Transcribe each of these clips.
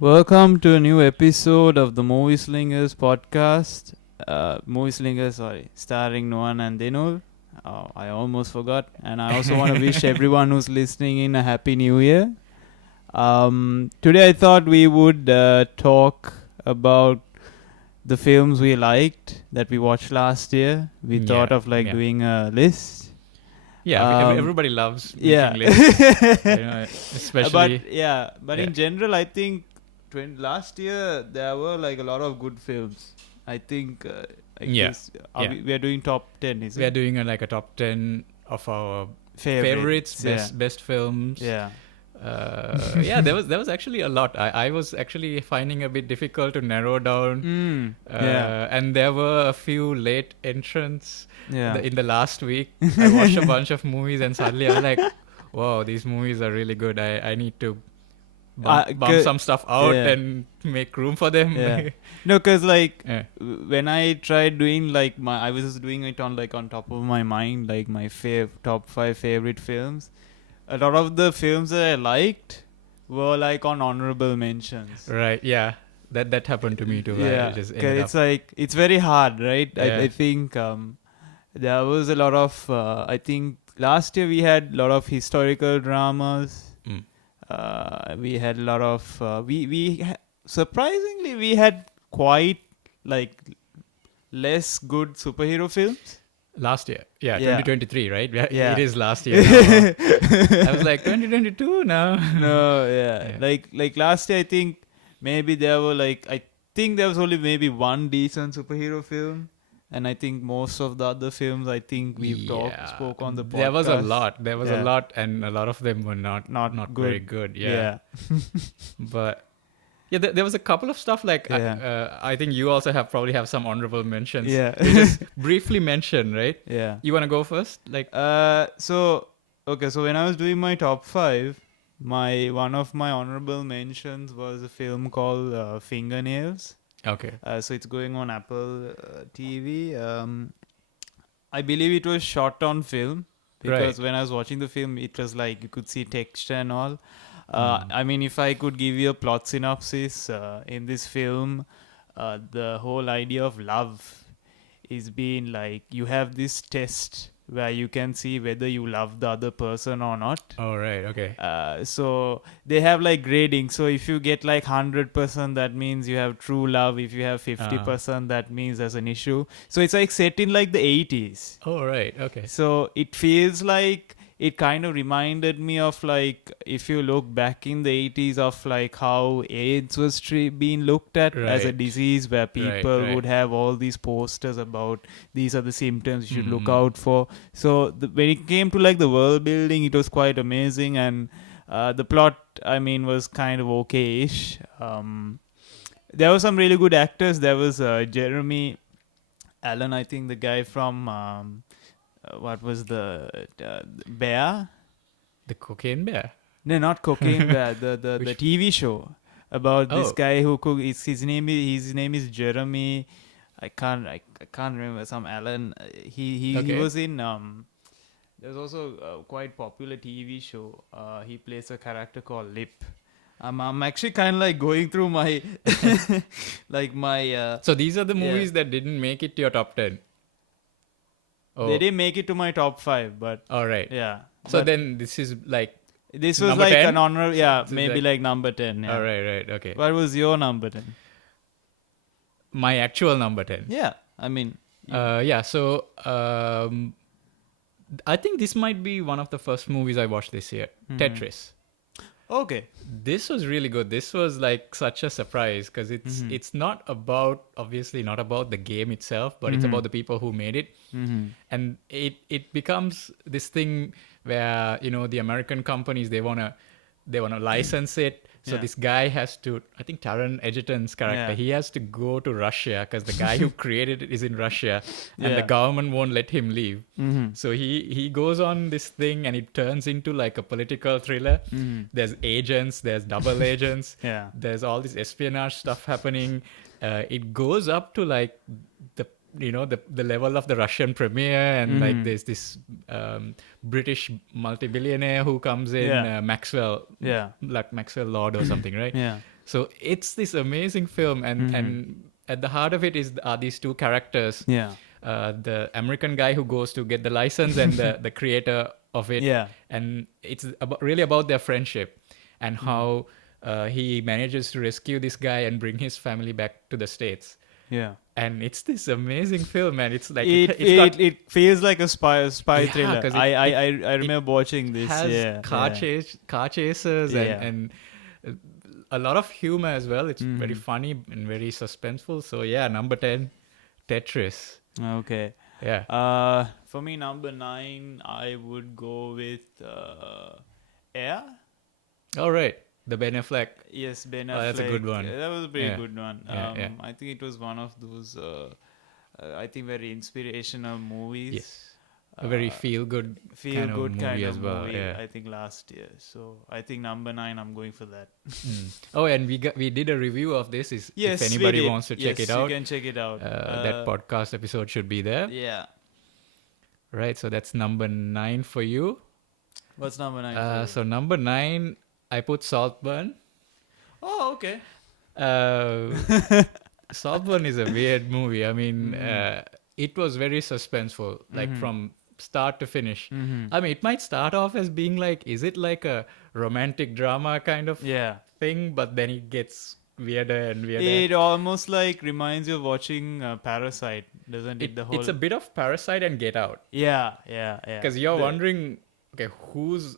Welcome to a new episode of the Movieslingers podcast. Movieslingers, starring Noan and Dinul. I almost forgot. And I also want to wish everyone who's listening in a happy new year. Today I thought we would talk about the films we liked that we watched last year. We thought of doing a list. Everybody loves making lists, especially. But in general, I think last year there were a lot of good films. I think. We are doing top 10. We are doing a top 10 of our favorites, best films. Yeah. There was actually a lot. I was actually finding a bit difficult to narrow down. And there were a few late entrants in the last week. I watched a bunch of movies and suddenly I was like, wow, these movies are really good. I need to bump some stuff out and make room for them. No, because when I tried doing I was just doing it on top of my mind, my top 5 favorite films. A lot of the films that I liked were on honorable mentions. Right, yeah. That happened to me too. Yeah, it's very hard, right? Yeah. I think there was a lot of, I think last year we had a lot of historical dramas. We had a lot of, surprisingly we had quite less good superhero films. Last year, 2023, right? Yeah, it is last year. I was like 2022 now. No, like last year, I think maybe there were I think there was only maybe one decent superhero film, and I think most of the other films I think we've spoke on the podcast. There was a lot, and a lot of them were not good. Very good. Yeah. But. Yeah, there was a couple of stuff I think you also probably have some honorable mentions. Yeah. You just briefly mention, right? Yeah. You want to go first? So when I was doing my top 5, one of my honorable mentions was a film called Fingernails. Okay. So it's going on Apple TV. I believe it was shot on film because when I was watching the film, it was you could see texture and all. I mean, if I could give you a plot synopsis, in this film, the whole idea of love is being you have this test where you can see whether you love the other person or not. Oh, right. Okay. So they have grading. So if you get 100%, that means you have true love. If you have 50%, that means there's an issue. So it's set in the 80s. Oh, right. Okay. So it feels it kind of reminded me of if you look back in the 80s of how AIDS was being looked at as a disease where people would have all these posters about these are the symptoms you should look out for. So when it came to the world building, it was quite amazing, and the plot, I mean, was kind of okay-ish. There were some really good actors. There was Jeremy Allen, I think the guy from... what was the bear? The cocaine bear? No, not cocaine bear. The TV show about this guy who his name is Jeremy. I can't remember, some Allen. He was in there's also a quite popular TV show. He plays a character called Lip. I'm actually kind of going through my my. So these are the movies that didn't make it to your top 10. Oh. They didn't make it to my top 5, but... All right. Yeah. So then this is This was 10? An honor... Yeah, maybe number 10. Yeah. All right. Okay. What was your number 10? My actual number 10? Yeah. I mean... So... I think this might be one of the first movies I watched this year. Tetris. Okay. This was really good. This was such a surprise because it's not about, obviously not about the game itself, but it's about the people who made it. And it becomes this thing where, the American companies, they wanna license it. So this guy has to, I think Taron Egerton's character, he has to go to Russia because the guy who created it is in Russia and the government won't let him leave. So he goes on this thing and it turns into a political thriller. There's agents, there's double agents, there's all this espionage stuff happening. It goes up to the level of the Russian premier, and there's this British multi-billionaire who comes in, Maxwell, Maxwell Lord or something, right? So it's this amazing film, and at the heart of it are these two characters. Yeah. The American guy who goes to get the license and the creator of it. Yeah. And it's really about their friendship and how he manages to rescue this guy and bring his family back to the States. Yeah. And it's this amazing film, and it's like it feels like a spy thriller. 'cause I remember watching this. has car chases and a lot of humor as well. It's very funny and very suspenseful. So yeah, number 10, Tetris. Okay. Yeah. For me, number 9, I would go with Air. All right. The Ben Affleck. Yes, Ben Affleck. Oh, that's a good one. That was a pretty good one. Yeah. I think it was one of those, I think, very inspirational movies. Yes. A very feel-good kind of movie as well. Movie, Yeah. I think last year. So I think number 9, I'm going for that. Oh, and we did a review of this. Yes, if anybody wants to check it out, you can check it out. that podcast episode should be there. Yeah. Right. So that's number 9 for you. What's number 9? For you? So number 9, I put Saltburn. Oh, okay. Saltburn is a weird movie. I mean, it was very suspenseful, like from start to finish. I mean, it might start off as being like, is it like a romantic drama kind of thing? But then it gets weirder and weirder. It almost like reminds you of watching Parasite, doesn't it? It's a bit of Parasite and Get Out. Yeah. Because you're wondering, okay, who's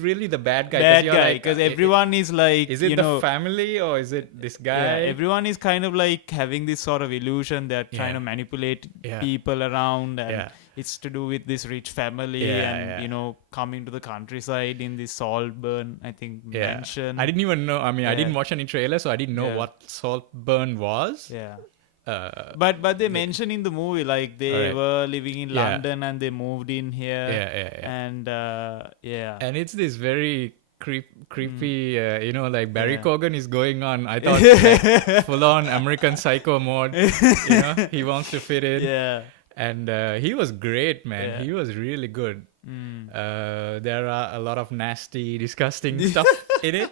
really the bad guy? Bad guy, because everyone is like, is it the family or is it this guy? Yeah, everyone is kind of like having this sort of illusion they're trying to manipulate people around, and it's to do with this rich family and coming to the countryside in this Saltburn, I think, mansion. I didn't even know. I mean, I didn't watch any trailer, so I didn't know what Saltburn was. Yeah. But they mention in the movie like they were living in London and they moved in here. And and it's this very creepy, like Barry Cogan is going on. I thought like, full on American Psycho mode. He wants to fit in. Yeah. And he was great, man. Yeah. He was really good. There are a lot of nasty, disgusting stuff in it,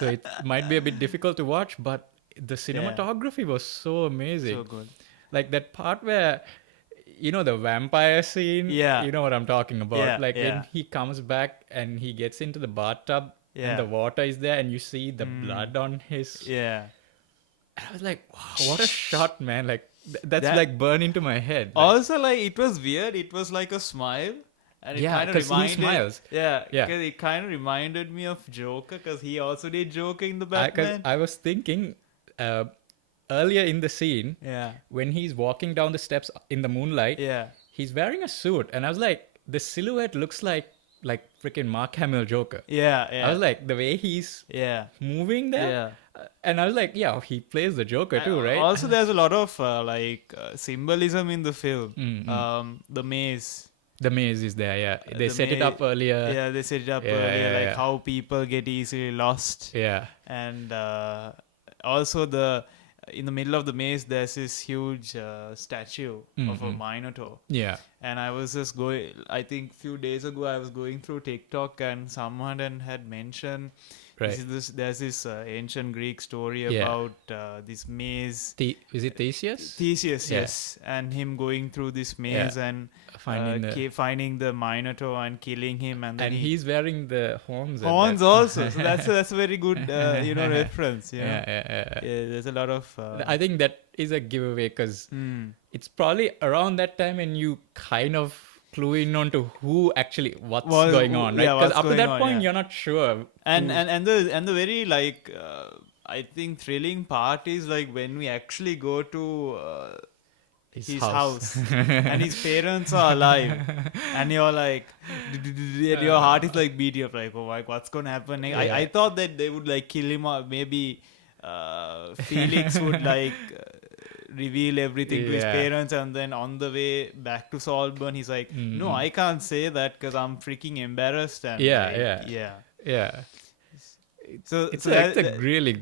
so it might be a bit difficult to watch, but the cinematography was so amazing. So good. Like that part where, the vampire scene. Yeah. You know what I'm talking about. Yeah, when he comes back and he gets into the bathtub and the water is there and you see the blood on his. Yeah. And I was like, wow, what a shot, man. Like, that's like burned into my head. Also, like, it was weird. It was like a smile. And it kind of reminded, he smiles. Yeah, because it kind of reminded me of Joker, because he also did Joker in the Batman. I was thinking... earlier in the scene, when he's walking down the steps in the moonlight, he's wearing a suit, and I was like, the silhouette looks like freaking Mark Hamill Joker. I was like, the way he's moving there, and I was like, he plays the Joker too, right? Also, there's a lot of symbolism in the film. The maze. The maze is there, They set it up earlier. Yeah, they set it up earlier, like how people get easily lost. Yeah. And also in the middle of the maze, there's this huge statue of a Minotaur. Yeah. And I was just I think a few days ago, I was going through TikTok and someone had mentioned there's this ancient Greek story about this maze. Is it Theseus? Theseus, yes. And him going through this maze and finding the Minotaur and killing him. And he's wearing the horns. Horns also. So that's a very good reference. Yeah, there's a lot of... I think that is a giveaway because it's probably around that time and you kind of clue in on to what's going on, right? Because up to that point you're not sure. And the very I think thrilling part is like when we actually go to his house and his parents are alive and you're like your heart is like beating up like, oh, like what's gonna happen? I thought that they would like kill him, or maybe Felix would like reveal everything to his parents, and then on the way back to Saltburn he's like, no, I can't say that because I'm freaking embarrassed. And so it's a really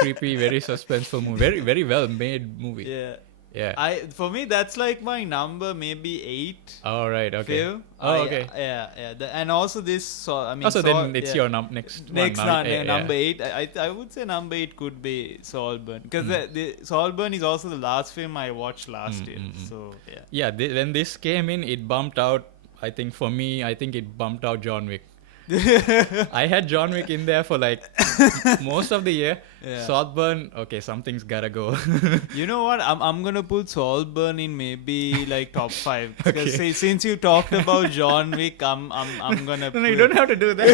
creepy, very suspenseful movie, very very well made movie. Yeah. For me that's like my number maybe 8 Oh, right. Okay. film. Okay. Yeah. And also this. I mean. Also, then it's your next Next one. number 8. I would say number 8 could be Saltburn because the Saltburn is also the last film I watched last year. So yeah. Yeah. When this came in, it bumped out. I think for me, it bumped out John Wick. I had John Wick in there for like most of the year. Yeah. Saltburn, okay, something's gotta go. You know what? I'm gonna put Saltburn in maybe like top 5 because since you talked about John Wick, I'm gonna. No, you don't have to do that.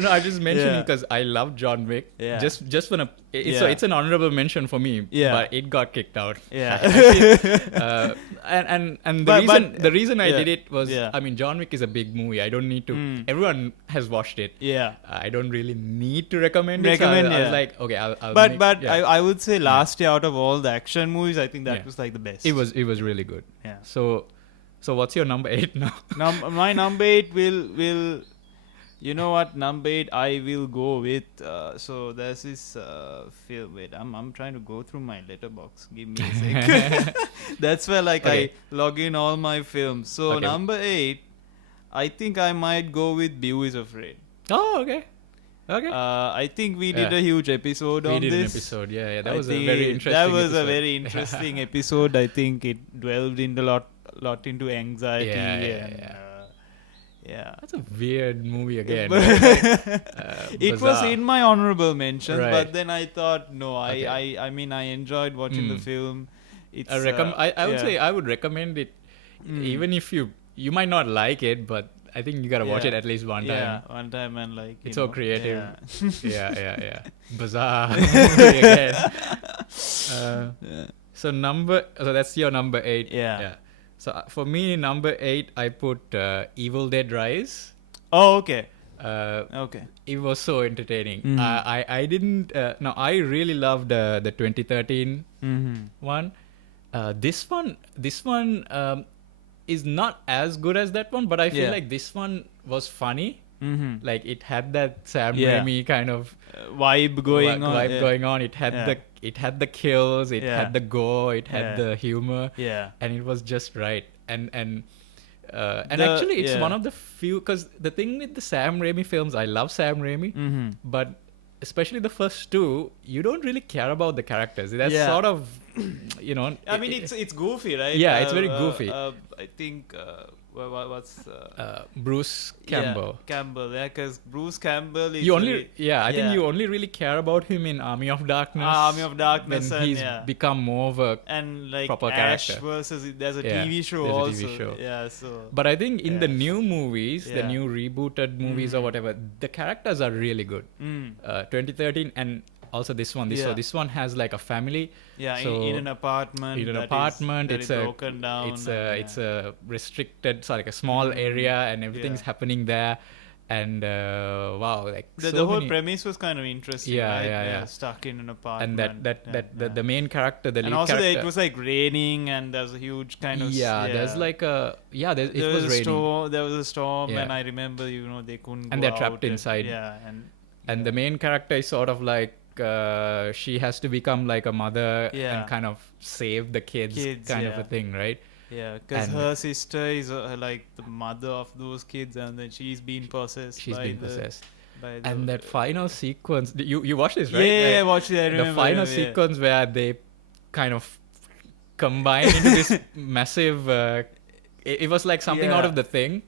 No, I just mentioned because I love John Wick. Yeah. Just for so it's an honorable mention for me. Yeah. But it got kicked out. Yeah. And the reason I did it was I mean John Wick is a big movie. I don't need to. Everyone has watched it. Yeah. I don't really need to recommend it. So I was like, okay, I'll I would say last year out of all the action movies, I think that was like the best. It was really good. Yeah. So what's your number 8 now? My number 8 will. You know what? Number 8 I will go with. So there's this film. Wait, I'm trying to go through my letterbox. Give me a sec. That's where I log in all my films. So number 8, I think I might go with Beau is Afraid. Oh, okay. I think we did a huge episode on this. We did an episode, yeah. That was a very interesting That was episode. a very interesting episode. I think it dwelled into lot into anxiety. Yeah. That's a weird movie again. It was in my honorable mention, but then I thought, no, Okay. I mean, I enjoyed watching the film. It's, I would say I would recommend it, even if you might not like it, but I think you gotta watch it at least one time. Yeah, one time and it's so creative. Yeah. Yeah. Bizarre movie again. So that's your number 8. Yeah. So for me, number 8, I put Evil Dead Rise. Oh, okay. Okay. It was so entertaining. I didn't. No, I really loved the 2013 one. This one is not as good as that one, but I feel like this one was funny. Like it had that Sam Raimi kind of vibe going on. It had the kills, it had the gore, it had the humor, and it was just right. And actually, it's one of the few, because the thing with the Sam Raimi films, I love Sam Raimi, but especially the first 2, you don't really care about the characters. That's sort of, I mean, it's goofy, right? Yeah, it's very goofy. I think. What's Bruce Campbell? Campbell, because Bruce Campbell is. I think you only really care about him in Army of Darkness. Army of Darkness, when he's become more of a proper Ash character. Versus there's a TV show also. TV show. Yeah, so. But I think in the new movies, the new rebooted movies or whatever, the characters are really good. 2013 and also this one. So this one has like a family. Yeah, in an apartment. It's broken down. It's a restricted, like a small area, and everything's happening there. And wow, like the whole premise was kind of interesting. Yeah. Stuck in an apartment. And the main character, the lead and also character, it was like raining, and there's a huge kind of there's like a it was raining. There was a storm, and I remember they couldn't. And go they're trapped out inside. And the main character is sort of like. She has to become like a mother and kind of save the kids kind of a thing, right? Yeah, because her sister is like the mother of those kids, and then she's been possessed. And that final sequence, you watched this, right? Yeah, I watched it. I remember. The final sequence where they kind of combine into this massive. It was like something out of The Thing.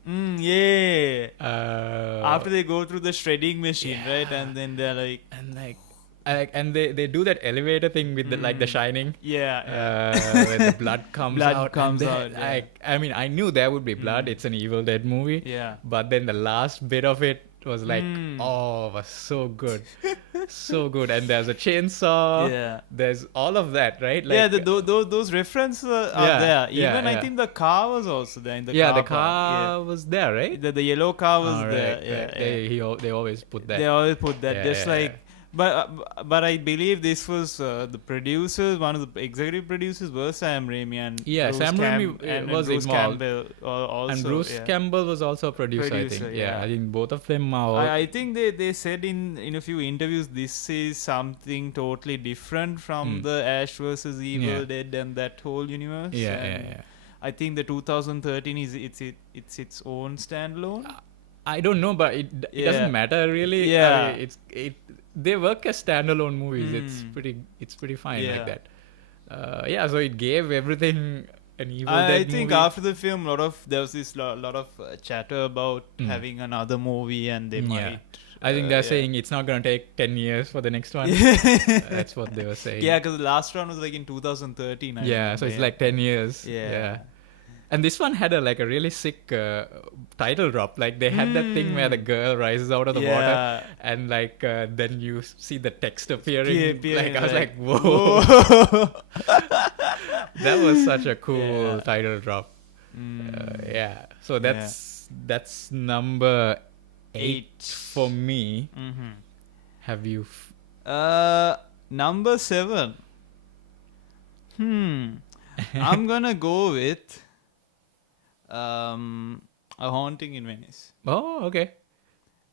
After they go through the shredding machine, right? And then they're like. And they do that elevator thing with the Shining. Where the blood comes out. Yeah. I mean, I knew there would be blood. It's an Evil Dead movie. Yeah. But then the last bit of it was like, it was so good. So good. And there's a chainsaw. Yeah. There's all of that, right? Like, those references are there. Even I think the car was also there in the car. The car was there, right? The yellow car was there. They always put that. They always put that. But I believe this was the producers. One of the executive producers was Sam Raimi and Sam Raimi was Bruce involved. Campbell also. And Bruce Campbell was also a producer, I think. Yeah, I think both of them are. I think they said in a few interviews this is something totally different from the Ash versus Evil Dead and that whole universe. Yeah. I think the 2013 it's its own standalone. I don't know, but it doesn't matter really. Yeah, I mean, they work as standalone movies. It's pretty fine like that. So it gave everything an Evil Dead movie. I think after the film, there was this lot of chatter about having another movie, and they might. I think they're saying it's not going to take 10 years for the next one. That's what they were saying. Yeah, because the last one was like in 2013. So it's like 10 years. Yeah. And this one had a really sick title drop. Like they had that thing where the girl rises out of the water, and then you see the text appearing. I was like, whoa. That was such a cool title drop. So that's number 8 for me. Have you? Number 7. I'm gonna go with A Haunting in Venice. Oh, okay.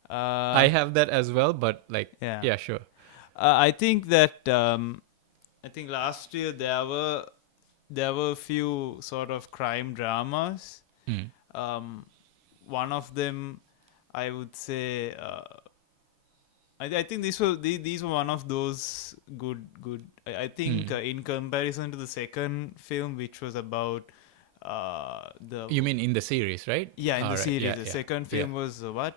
I have that as well, but sure. I think that I think last year there were a few sort of crime dramas. One of them, I would say, I think these were one of those good. I think in comparison to the second film, which was about the. You mean in the series, right? Yeah, in the series. The second film was what?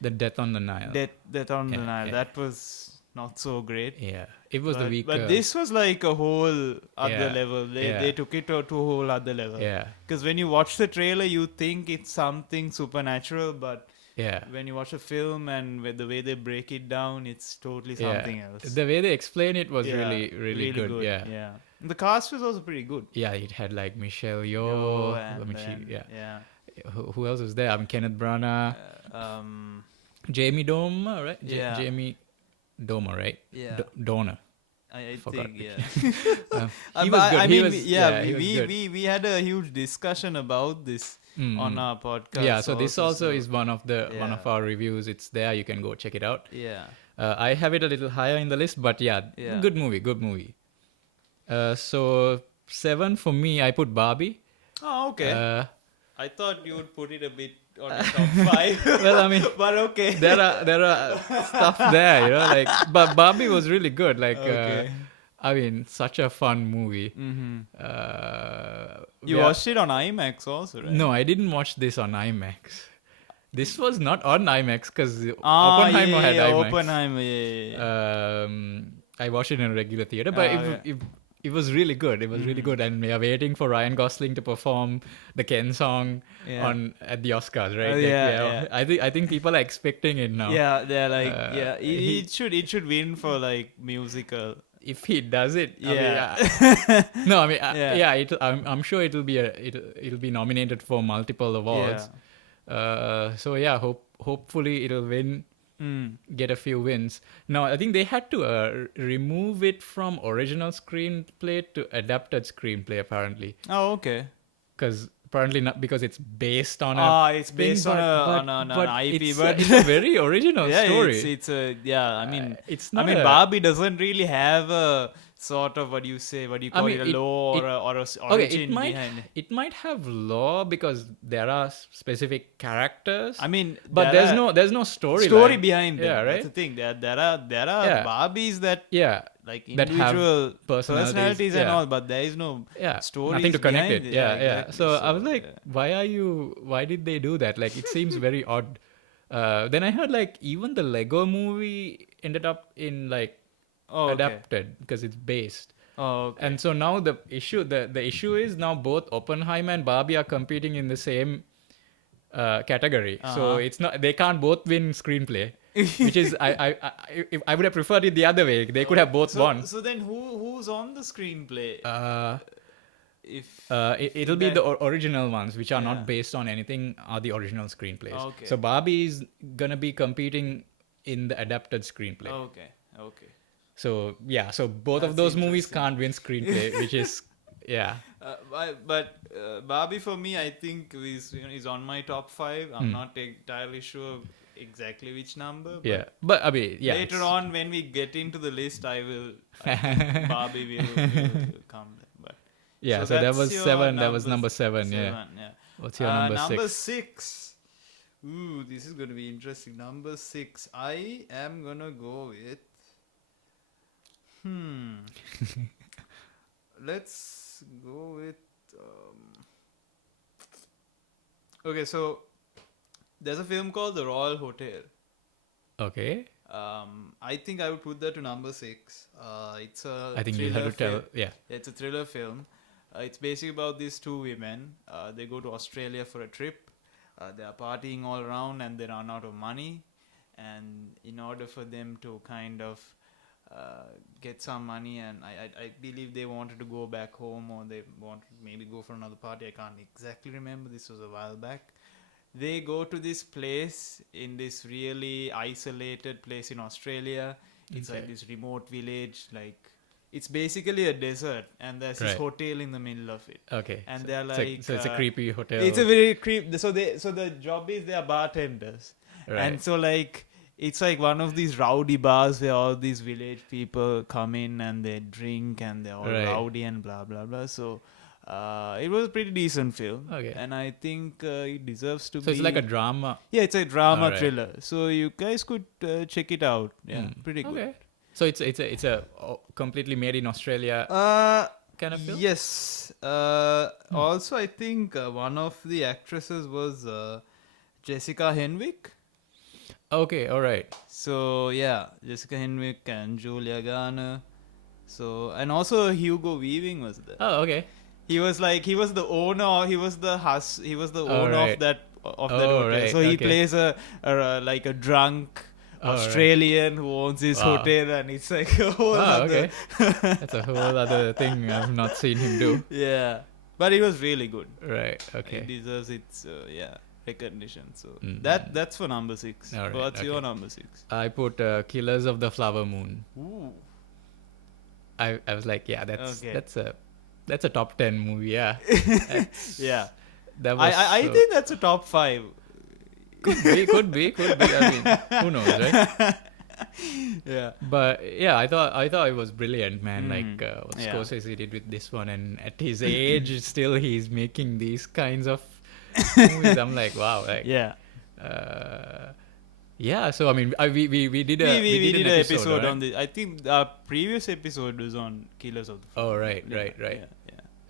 The Death on the Nile. Death on the Nile. That was not so great. Yeah, it was the weaker. But this was like a whole other level. They took it to a whole other level. Yeah. Because when you watch the trailer, you think it's something supernatural, but when you watch a film and with the way they break it down, it's totally something else. The way they explain it was really good. Yeah. And the cast was also pretty good. Yeah, it had like Michelle Yeoh. Who else was there? Kenneth Branagh. Jamie Dormer, right? Jamie Dormer, right? Yeah. Dorner. I think, yeah. He was good. We had a huge discussion about this on our podcast. Yeah, so this also is one of our reviews. It's there. You can go check it out. Yeah. I have it a little higher in the list, but good movie. So 7 for me, I put Barbie. Oh, okay. I thought you would put it a bit on the top 5. Well, I mean, but okay. There are stuff there, but Barbie was really good. Such a fun movie. You watched it on IMAX also, right? No, I didn't watch this on IMAX. This was not on IMAX because Oppenheimer had IMAX. Oppenheimer, I watched it in a regular theater, but it was really good. It was really good, and we are waiting for Ryan Gosling to perform the Ken song at the Oscars, right? I think people are expecting it now. Yeah, they're like, it should win for like musical. If he does it, I'm sure it'll be nominated for multiple awards. Hopefully it'll win. Get a few wins. Now, I think they had to remove it from original screenplay to adapted screenplay, apparently. Oh, okay. Because apparently not, because it's based on it's based on an IP, but it's a very original story. It's it's not. Barbie doesn't really have a sort of what you call it, a lore or a origin behind it. It might have lore because there are specific characters. But there's no story behind them. Yeah, right. That's the thing. There are Barbies that like individual personalities and all, but there is no story. Nothing to connect it. Exactly. So I was like, why did they do that? Like, it seems very odd. Then I heard like even the Lego movie ended up in like adapted because it's based. Oh, okay. And so now the issue is now both Oppenheimer and Barbie are competing in the same category. So it's not, they can't both win screenplay, which is I would have preferred it the other way. They could have both won. So then who's on the screenplay? It'll be the original ones, which are not based on anything, are the original screenplays. Okay. So Barbie is gonna be competing in the adapted screenplay. Okay. So yeah, so both of That's those movies interesting. can't win screenplay, which is yeah. But Barbie for me, I think is on my top 5. I'm not entirely sure exactly which number. But Yeah, but I mean, yeah. later on, when we get into the list, I think Barbie will come. But Yeah, so that was your 7. That was number 7. Yeah. Yeah. What's your number Number 6? 6. Ooh, this is going to be interesting. Number 6. I am going to go with. Let's go with. Okay, so there's a film called The Royal Hotel. Okay. I think I would put that to number 6. It's a I think you have to tell. Yeah. It's a thriller film. It's basically about these two women. They go to Australia for a trip. They are partying all around and they run out of money. And in order for them to kind of get some money, and I believe they wanted to go back home, or they wanted to maybe go for another party. I can't exactly remember. This was a while back. They go to this place in this really isolated place in Australia. It's like this remote village. Like, it's basically a desert, and there's this hotel in the middle of it. Okay. And they're like, it's a creepy hotel. It's a very creepy. So the job is they are bartenders, and so like. It's like one of these rowdy bars where all these village people come in and they drink and they're all rowdy and blah, blah, blah. So it was a pretty decent film. Okay. And I think it deserves to be... So it's like a drama? Yeah, it's a drama thriller. So you guys could check it out. Yeah, pretty good. Okay. So it's a completely made in Australia kind of film? Yes. Also, I think one of the actresses was Jessica Henwick. Okay, all right. So yeah, Jessica Henwick and Julia Garner. So, and also Hugo Weaving was there. Oh, okay. He was the owner. He was the owner of that hotel. Right. So he plays a like a drunk Australian who owns his hotel, and it's like a whole other. That's a whole other thing I've not seen him do. Yeah, but it was really good. Right. Okay. It deserves its recognition. So that's for number 6. Right, what's your number 6? I put Killers of the Flower Moon. Ooh. I was like, yeah, that's a top 10 movie. Yeah. Yeah. That was I think that's a top 5. Could be. I mean, who knows, right? Yeah. But yeah, I thought it was brilliant, man. Like what Scorsese did with this one, and at his age, still he's making these kinds of movies. I'm like, wow, like yeah. So I mean, we did an episode on this. I think our previous episode was on Killers of the Flower. Oh, right. Yeah.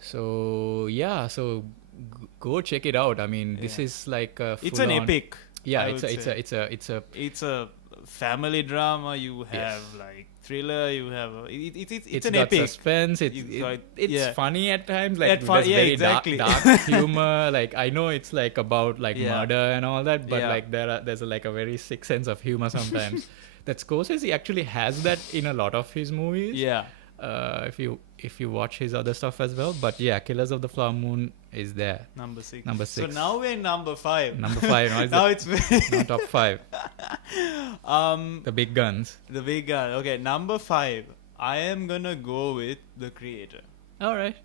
So yeah, go check it out. I mean, this is like it's an epic. Yeah, it's a family drama. You have like thriller. You have it's an got epic. Suspense. It's funny at times. Like there's very exactly. dark humor. Like I know it's like about like murder and all that, but like there's like a very sick sense of humor sometimes. That Scorsese actually has that in a lot of his movies. Yeah. If you watch his other stuff as well, but yeah, Killers of the Flower Moon is there. Number 6. So now we're in number 5. Number 5. Now it's top 5. The big guns. The big gun. Okay, number 5. I am gonna go with The Creator. All right.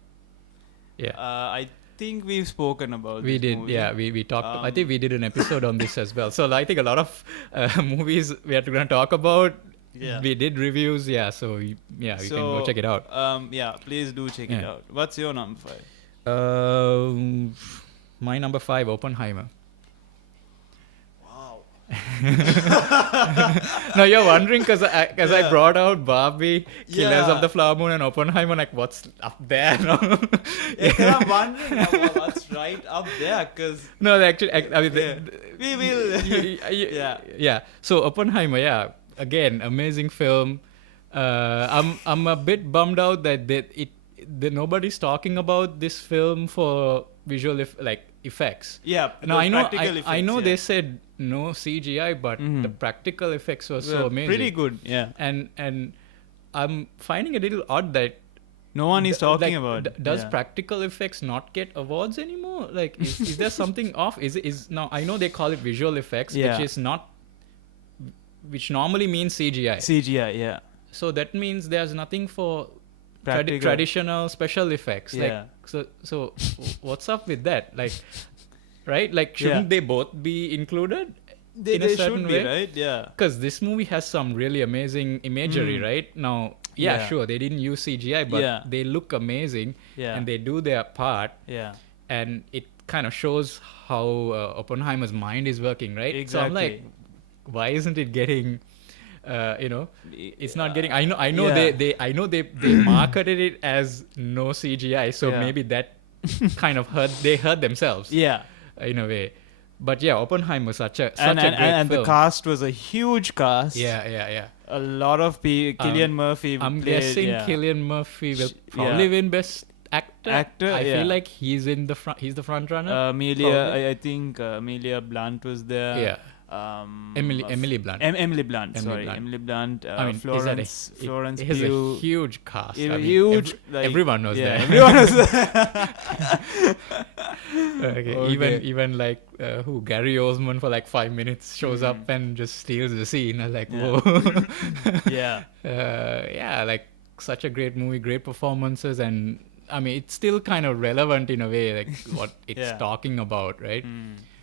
Yeah. I think we've spoken about. We did. Movie. Yeah. We talked. I think we did an episode on this as well. So I think a lot of movies we are going to talk about. Yeah. We did reviews. Yeah. So you can go check it out. Yeah. Please do check it out. What's your number 5? My number 5, Oppenheimer. Wow. No, you're wondering because I brought out Barbie, Killers of the Flower Moon, and Oppenheimer. Like, what's up there? No? I'm wondering what's right up there. Cause no, actually, I mean, we will. Yeah. So Oppenheimer, yeah. Again, amazing film. I'm a bit bummed out that nobody's talking about this film for visual effects. Yeah. Now I know they said no CGI, but the practical effects were so amazing. Pretty good. Yeah. And I'm finding it a little odd that no one is talking about. Does practical effects not get awards anymore? Like, is there something off? Is now I know they call it visual effects, which is not which normally means CGI. CGI, yeah. So that means there's nothing for Practical. traditional special effects. Yeah. Like so what's up with that? Like, right? Like, shouldn't they both be included? They should be, right? Yeah. Because this movie has some really amazing imagery, right? Now, sure, they didn't use CGI, but they look amazing, and they do their part. Yeah. And it kind of shows how Oppenheimer's mind is working, right? Exactly. So I'm like, why isn't it getting? It's not getting. I know they marketed it as no CGI, so maybe that kind of hurt themselves. Yeah. In a way. But yeah, Oppenheimer such a great and film. The cast was a huge cast. Yeah. A lot of Cillian Murphy. I'm guessing Cillian Murphy will probably win Best Actor. I feel like he's in the front. He's the front runner. I think Amelia Blunt was there. Yeah. Emily Blunt. Emily Blunt. Emily Blunt. I mean, Florence it has a huge cast. Huge. Everyone knows that. Everyone knows that. Okay. Even like Gary Oldman for like 5 minutes shows up and just steals the scene. I was like, whoa. Yeah. Like such a great movie, great performances, and I mean, it's still kind of relevant in a way, like what it's talking about, right?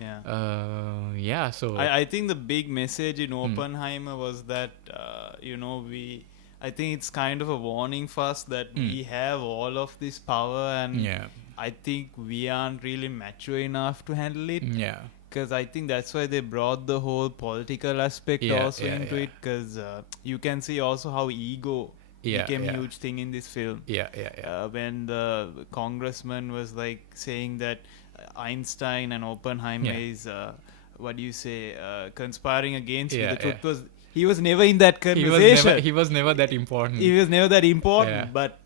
So I think the big message in Oppenheimer was that I think it's kind of a warning for us that we have all of this power, and I think we aren't really mature enough to handle it. Yeah. Because I think that's why they brought the whole political aspect also into it. Because you can see also how ego became a huge thing in this film. When the congressman was like saying that Einstein and Oppenheimer is conspiring against you. The truth was he was never in that conversation. He was never that important. He was never that important. But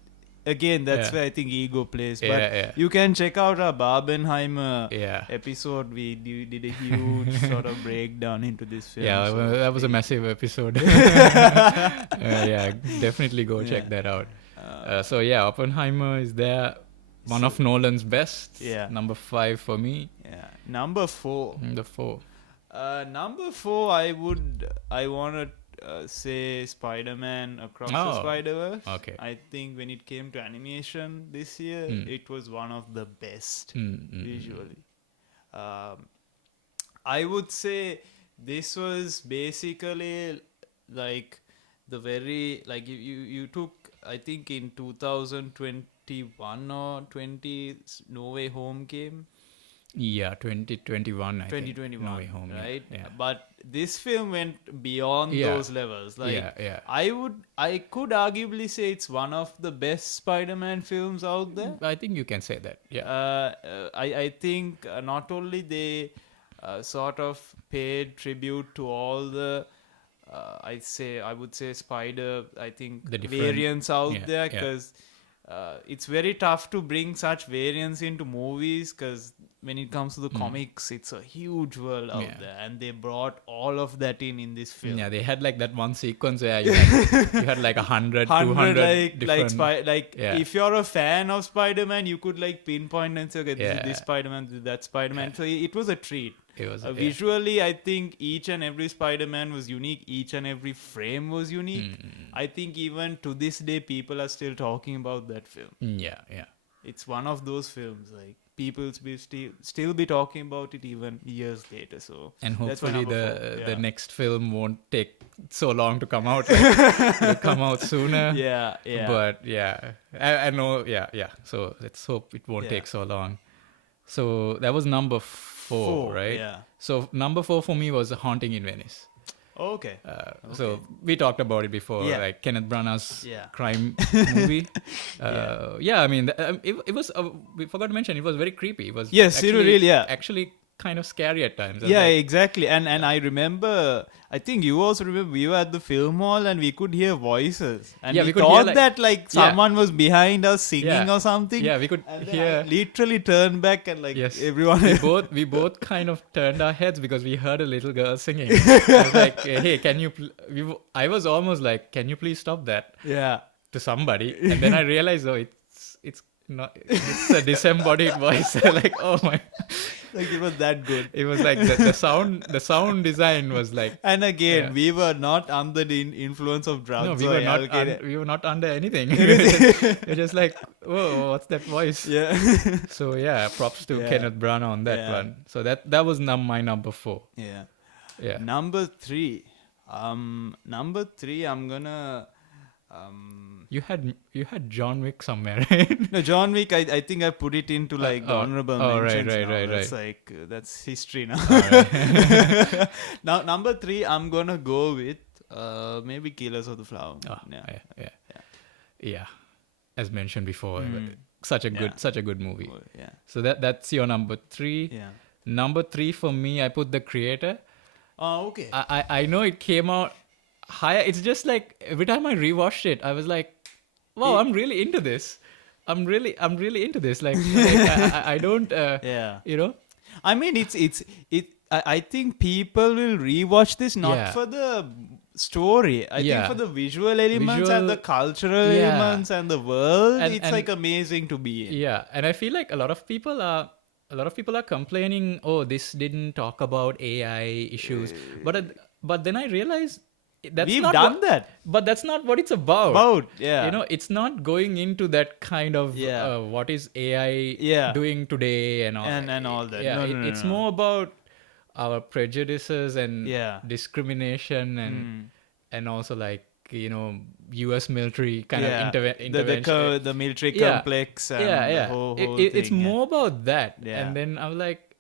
again, that's where I think ego plays. But you can check out our Barbenheimer episode. We did a huge sort of breakdown into this film. That was a massive episode. Definitely go check that out. Oppenheimer is there. One of Nolan's best. Number 5 for me. Number 4. Number 4. Number 4, I want to say Spider-Man Across the Spider-Verse. Okay. I think when it came to animation this year, it was one of the best visually. I would say this was basically like the very, like you took, I think in 2021 or 20, No Way Home came. 2021. 2021, No Way Home, right? Yeah. But this film went beyond those levels. Like, I could arguably say it's one of the best Spider-Man films out there. I think you can say that. Yeah. I think not only they sort of paid tribute to all the I would say Spider, I think the variants out there, because it's very tough to bring such variants into movies, because when it comes to the comics, it's a huge world out there, and they brought all of that in this film. Yeah, they had like that one sequence where you had like 100, 200 different... If you're a fan of Spider-Man, you could like pinpoint and say, okay, this is this Spider-Man, this is that Spider-Man. So it was a treat. It was visually, I think each and every Spider-Man was unique. Each and every frame was unique. I think even to this day, people are still talking about that film. Yeah. It's one of those films, like people will still be talking about it even years later. So, and hopefully the next film won't take so long to come out. It'll come out sooner. Yeah. But I know. So let's hope it won't take so long. So that was number 4, right? Yeah. So number 4 for me was Haunting in Venice. Okay. So we talked about it before, like Kenneth Branagh's crime movie. I mean, it was. We forgot to mention it was very creepy. It was actually kind of scary at times. Exactly. And I remember, I think you also remember, we were at the film hall and we could hear voices. And we thought hear, that like someone was behind us singing or something. Yeah, we could hear. I literally turned back and like everyone. We both kind of turned our heads because we heard a little girl singing. I was like, hey, can you? I was almost like, can you please stop that? Yeah. To somebody, and then I realized, it's not. It's a disembodied voice. Like, oh my. Like it was that good. It was like the sound design was like. And again, we were not under the influence of drugs. No, we were not under anything. We're just like, whoa, what's that voice? Yeah. So yeah, props to Kenneth Branagh on that one. So that was my number 4. Yeah. Yeah. Number 3. Number 3, I'm gonna. You had John Wick somewhere, right? No, John Wick. I think I put it into like the honorable mentions. Right. That's like that's history now. Right. Now number 3, I'm gonna go with maybe Killers of the Flower Moon. Oh, yeah. As mentioned before, such a good movie. Oh, yeah. So that's your number 3. Yeah. Number 3 for me, I put The Creator. Oh, okay. I know it came out higher. It's just like every time I rewatched it, I was like, wow, I'm really into this. I'm really into this. Like I don't. You know. I mean, I think people will rewatch this not for the story. I think for the visual elements and the cultural elements and the world. It's like amazing to be in. Yeah, and I feel like a lot of people are complaining, oh, this didn't talk about AI issues. But then I realized we've done that. But that's not what it's about. Yeah. You know, it's not going into that kind of what is AI doing today and all and all that. Yeah, no, it's more about our prejudices and discrimination and also like, you know, US military kind of intervention. The military complex and the whole thing. It's more about that. And then I'm like,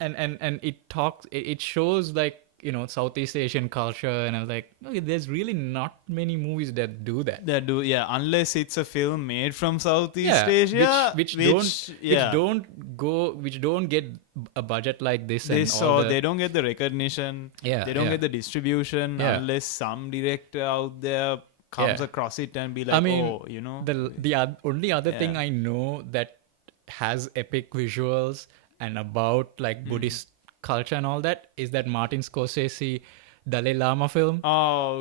and it shows like, you know, Southeast Asian culture, and I was like, okay, there's really not many movies that do that. Unless it's a film made from Southeast Asia, which don't get a budget like this they don't get the recognition. They don't get the distribution unless some director out there comes across it and be like, you know. The only other thing I know that has epic visuals and about like Buddhist culture and all that is that Martin Scorsese Dalai Lama film,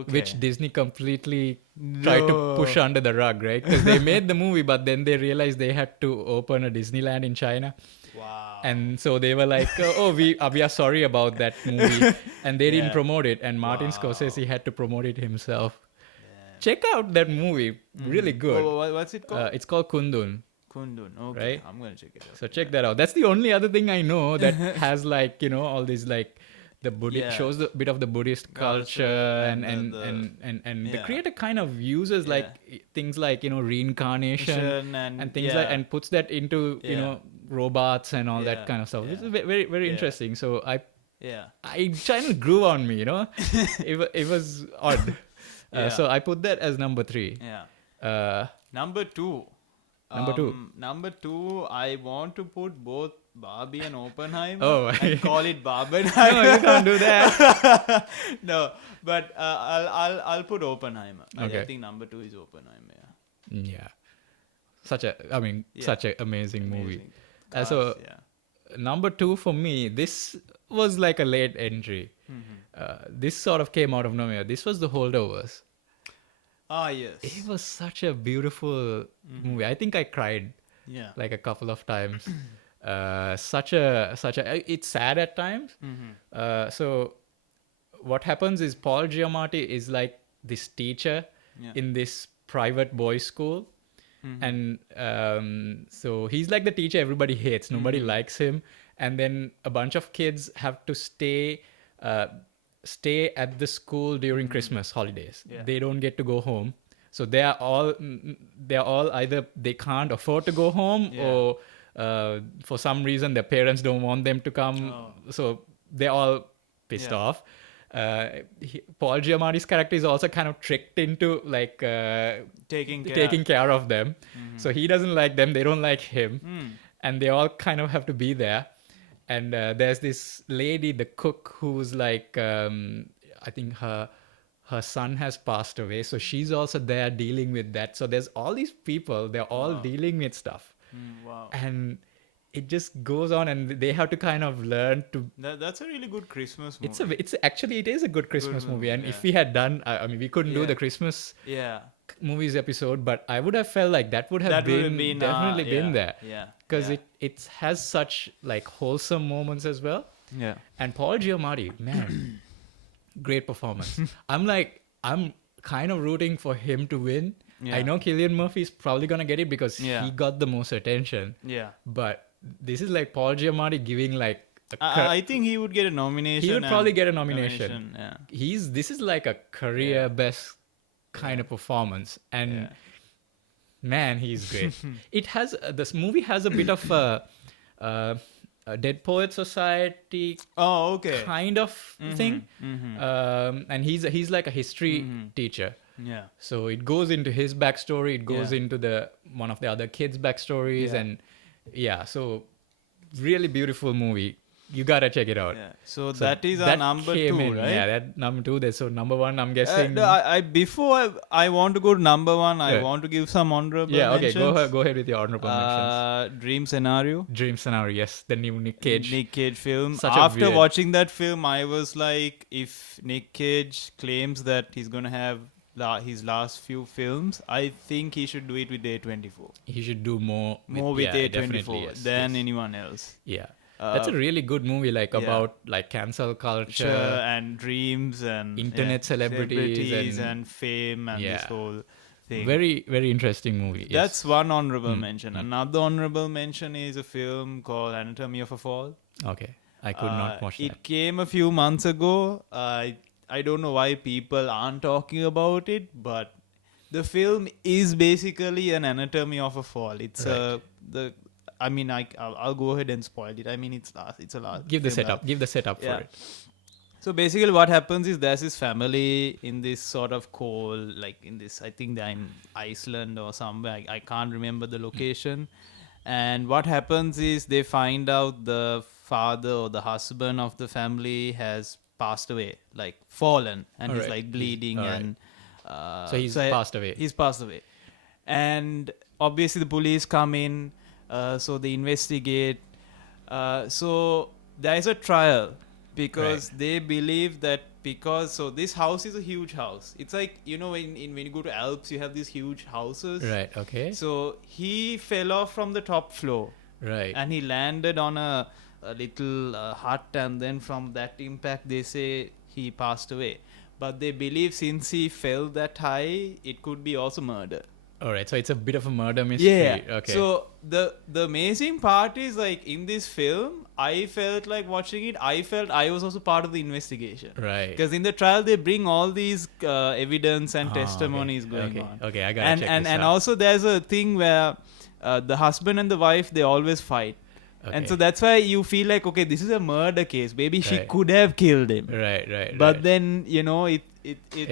which Disney completely tried to push under the rug, right? Because they made the movie, but then they realized they had to open a Disneyland in China. Wow. And so they were like, we are sorry about that movie. And they didn't promote it. And Martin Scorsese had to promote it himself. Damn. Check out that movie. Really good. What's it called? It's called Kundun. Okay. Right? I'm going to check it out. So check that out. That's the only other thing I know that has like, you know, all these like the Buddhist shows a bit of the Buddhist culture and the creator kind of uses like things like, you know, reincarnation and things like, and puts that into, you know, robots and all that kind of stuff. It's very, very interesting. So I kind of grew on me, you know, it was odd. So I put that as number 3. Number 2. Number 2, I want to put both Barbie and Oppenheimer and call it Barbenheimer. No, you can't do that. No, but I'll put Oppenheimer. Okay. I think number 2 is Oppenheimer. Yeah. Such an amazing movie. So number 2 for me, this was like a late entry. This sort of came out of nowhere. This was The Holdovers. Yes. It was such a beautiful movie. I think I cried like a couple of times. It's sad at times. So what happens is Paul Giamatti is like this teacher in this private boys' school. And so he's like the teacher everybody hates. Nobody likes him. And then a bunch of kids have to stay at the school during Christmas holidays. They don't get to go home. So they're all either they can't afford to go home or for some reason their parents don't want them to come. So they're all pissed off. Paul Giamatti's character is also kind of tricked into like taking care of them. So he doesn't like them. They don't like him. And they all kind of have to be there. And there's this lady, the cook, who's like, I think her son has passed away. So she's also there dealing with that. So there's all these people, they're all dealing with stuff. And it just goes on and they have to kind of learn to... That's a really good Christmas movie. It is a good Christmas movie. And if we had done... I mean, we couldn't do the Christmas movies episode, but I would have felt like that would have That would have been been, definitely been there. Yeah. Because it has such like wholesome moments as well. Yeah. And Paul Giamatti, man, great performance. I'm kind of rooting for him to win. Yeah. I know Cillian Murphy's probably gonna get it because he got the most attention. Yeah. But this is like Paul Giamatti giving like I think he would get a nomination. He would probably get a nomination. Yeah. This is like a career best kind of performance, and man, he's great. It has this movie has a bit of a Dead Poet Society kind of thing, and he's like a history teacher. Yeah. So it goes into his backstory. It goes into one of the other kids' backstories, and so really beautiful movie. You gotta check it out. Yeah. So that is our number 2, right? Yeah, that number 2. So number 1, I'm guessing. Before I want to go to number 1, I want to give some honorable mentions. Go ahead with your honorable mentions. Dream Scenario. Dream Scenario, yes, the new Nick Cage film. After watching that film, I was like, if Nick Cage claims that he's gonna have his last few films, I think he should do it with A24. He should do more with A24 than anyone else. Yeah. That's a really good movie, like about like cancel culture and dreams and internet celebrities and fame and this whole thing. Very, very interesting movie. That's one honorable mention. Another honorable mention is a film called Anatomy of a Fall. Okay, I could not watch that. It came a few months ago. I don't know why people aren't talking about it, but the film is basically an anatomy of a fall. It's I'll go ahead and spoil it. I mean, it's a last. Give the setup for it. So basically what happens is there's this family in this sort of coal, like in this, I think they're in Iceland or somewhere. I can't remember the location. And what happens is they find out the father or the husband of the family has passed away, like fallen, and he's like bleeding. So he's passed away. He's passed away. And obviously the police come in. So they investigate. So there is a trial because they believe that so this house is a huge house. It's like, when you go to Alps, you have these huge houses. Right, okay. So he fell off from the top floor. Right. And he landed on a little hut, and then from that impact, they say he passed away. But they believe since he fell that high, it could be also murder. All right, so it's a bit of a murder mystery. Yeah. Okay. So the amazing part is, like, in this film, I felt like watching it. I felt I was also part of the investigation. Right. Because in the trial they bring all these evidence and testimonies going on. Okay, I gotta check this out. And also there's a thing where the husband and the wife, they always fight. Okay. And so that's why you feel like, okay, this is a murder case. Maybe she could have killed him. Right. But then it's good.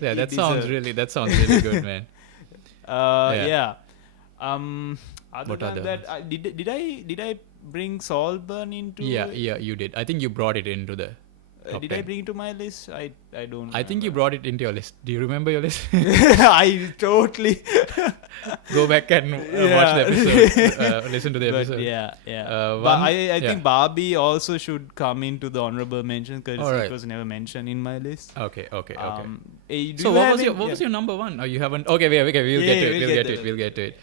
That sounds really good, man. Other than that, did I bring Saltburn into? Yeah, you did. I think you brought it into the. Did 10. I bring it to my list? I don't. Remember. I think you brought it into your list. Do you remember your list? I totally. Go back and watch the episode. Listen to the episode. But I think Barbie also should come into the honorable mention because it was never mentioned in my list. Okay. So what was your number 1? Oh, you haven't. Okay. We'll get to it.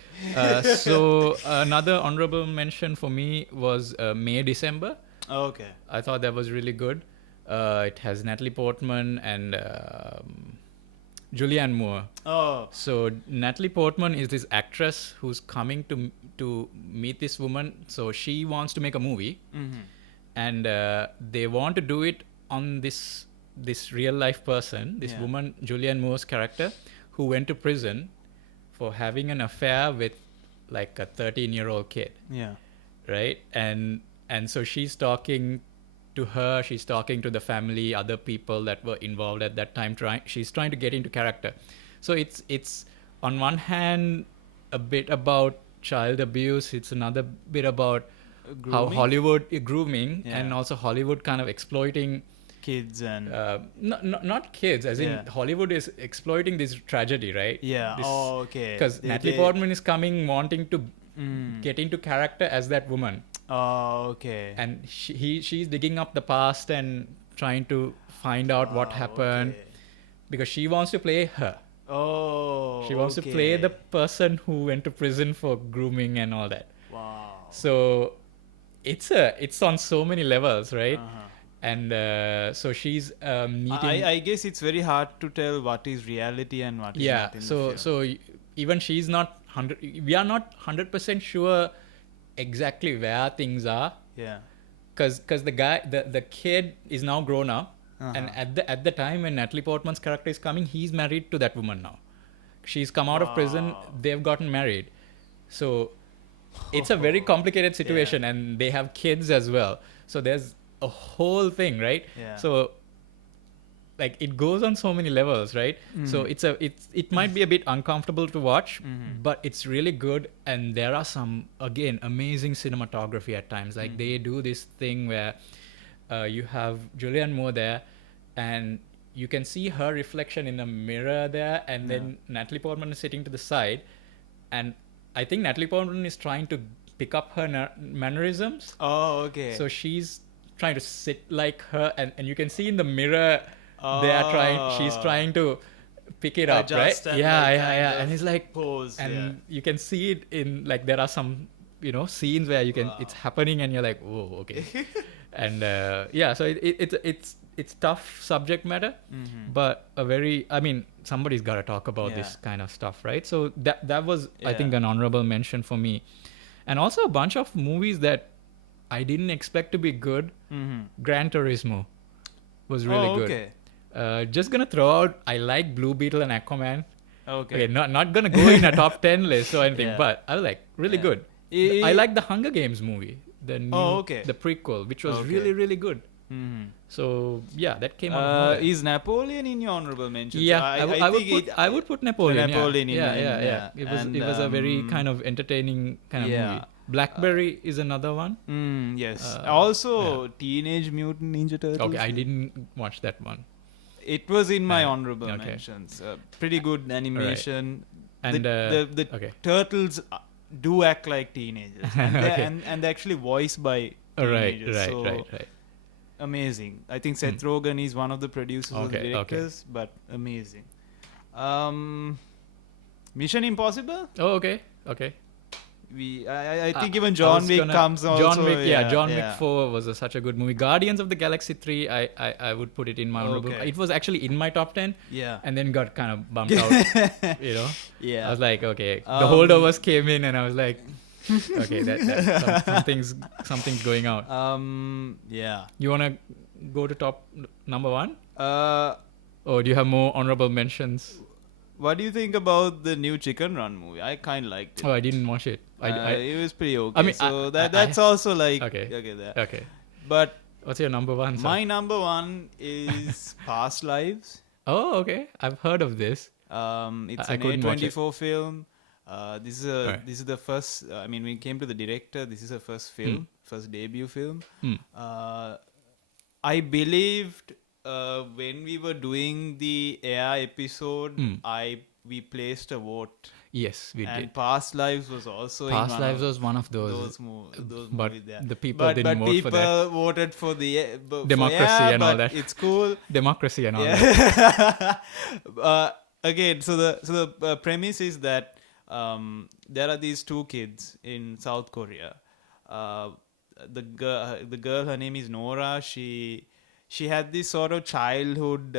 So another honorable mention for me was May December. Okay. I thought that was really good. It has Natalie Portman and Julianne Moore. Oh. So Natalie Portman is this actress who's coming to meet this woman. So she wants to make a movie, and they want to do it on this real life person, this woman, Julianne Moore's character, who went to prison for having an affair with like a 13-year-old kid. Yeah. Right, and so she's talking to her, she's talking to the family, other people that were involved at that time. She's trying to get into character. So it's on one hand a bit about child abuse. It's another bit about how Hollywood grooming and also Hollywood kind of exploiting kids and not kids, as in Hollywood is exploiting this tragedy, right? Yeah. Okay. Because Natalie Portman is coming wanting to get into character as that woman. Oh, okay. And she's digging up the past and trying to find out what happened because she wants to play her. Oh, She wants to play the person who went to prison for grooming and all that. Wow. So it's on so many levels, right? Uh-huh. And so she's meeting. I guess it's very hard to tell what is reality and what is not in the film. So even she's not 100. We are not 100% sure exactly where things are. Yeah. Because the kid is now grown up, and at the time when Natalie Portman's character is coming, he's married to that woman now. She's come out of prison. They've gotten married, so it's a very complicated situation, and they have kids as well. So there's a whole thing, right? Yeah. So like it goes on so many levels, right? So it might be a bit uncomfortable to watch, but it's really good. And there are some, again, amazing cinematography at times. Like they do this thing where you have Julianne Moore there, and you can see her reflection in a mirror there, and then Natalie Portman is sitting to the side, and I think Natalie Portman is trying to pick up her mannerisms. Oh, okay. So she's trying to sit like her, and you can see in the mirror she's trying to pick it up, right? Yeah. And it's like pose, and you can see it in, like, there are some, scenes where you can, it's happening and you're like, whoa, okay. And so it's tough subject matter, but somebody's got to talk about this kind of stuff, right? So that was, I think, an honorable mention for me. And also a bunch of movies that I didn't expect to be good. Gran Turismo was really good. Okay. Just gonna throw out, I like Blue Beetle and Aquaman. Okay. Not gonna go in a top 10 list or anything, but I was like, really good. I like the Hunger Games movie, the new, the prequel, which was really, really good. So yeah, that came out. Is Napoleon in your honorable mentions? Yeah, I would put Napoleon. Yeah. It was a very kind of entertaining kind of movie. Blackberry is another one. Yes. Also, Teenage Mutant Ninja Turtles. Okay, I didn't watch that one. It was in my honorable mentions. Pretty good animation. Right. And the turtles do act like teenagers, and they're actually voiced by teenagers. Right. Amazing. I think Seth Rogen is one of the producers or the directors, but amazing. Mission Impossible? Oh, okay. I think even John Wick comes also. John Wick, John Wick 4 was such a good movie. Guardians of the Galaxy 3, I would put it in my honorable. It was actually in my top 10. Yeah. And then got kind of bumped out. Yeah. I was like, okay. The holdovers came in, and I was like, okay, something's going out. Yeah. You wanna go to top number 1? Or do you have more honorable mentions? What do you think about the new Chicken Run movie? I kind of liked it. Oh, I didn't watch it. It was pretty okay. That's also like okay. But what's your number 1? My number 1 is Past Lives. Oh, okay. I've heard of this. It's an A24 film. This is the first. When it came to the director, this is her first film, first debut film. I believed when we were doing the AI episode, we placed a vote. Yes, we did. And Past Lives was also Past Lives was one of those movies there. The people didn't vote for that. People voted for the democracy and all that. It's cool. Democracy and all that. Again, so the premise is that there are these two kids in South Korea. The girl, her name is Nora. She had this sort of childhood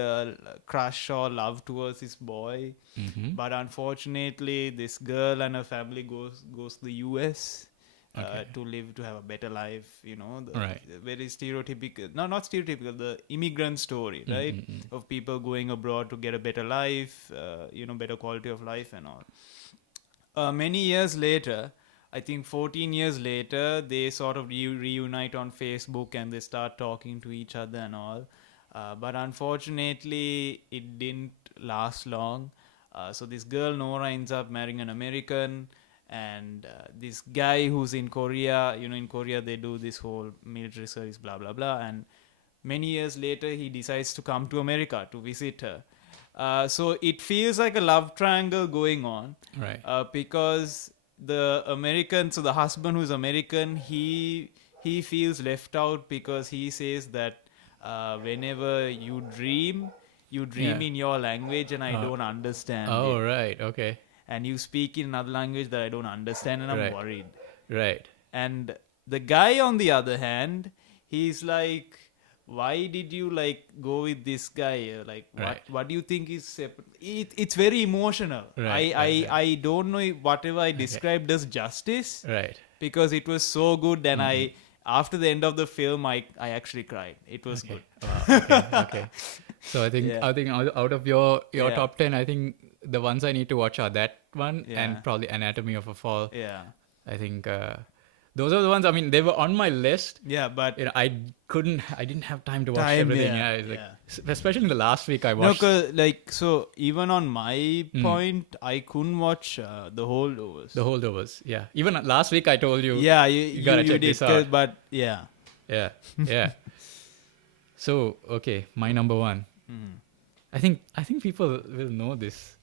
crush or love towards this boy, but unfortunately, this girl and her family goes to the US to have a better life. Very stereotypical. No, not stereotypical. The immigrant story, right? Of people going abroad to get a better life, better quality of life and all. Many years later, I think 14 years later, they sort of reunite on Facebook and they start talking to each other and all. But unfortunately, it didn't last long. So this girl, Nora, ends up marrying an American. And this guy who's in Korea, in Korea, they do this whole military service, blah, blah, blah. And many years later, he decides to come to America to visit her. So it feels like a love triangle going on. Right. Because the husband who's American, he feels left out because he says that whenever you dream, you dream in your language and I don't understand Oh, it. right. Okay. And you speak in another language that I don't understand, and I'm worried. Right. And the guy, on the other hand, he's like, why did you like go with this guy? Like, what do you think is it's very emotional. I don't know if whatever I described as justice. Right. Because it was so good, and I after the end of the film I actually cried. It was good. Wow. Okay. So I think out of your top 10, I think the ones I need to watch are that one and probably Anatomy of a Fall. Yeah. I think those are the ones. I mean, they were on my list. Yeah, but I didn't have time to watch everything. Especially the last week I watched. No, 'cause, like, so even on my point, I couldn't watch the holdovers. The holdovers, yeah. Even last week I told you. Yeah, you gotta check this out. But yeah. So okay, my number one. I think people will know this.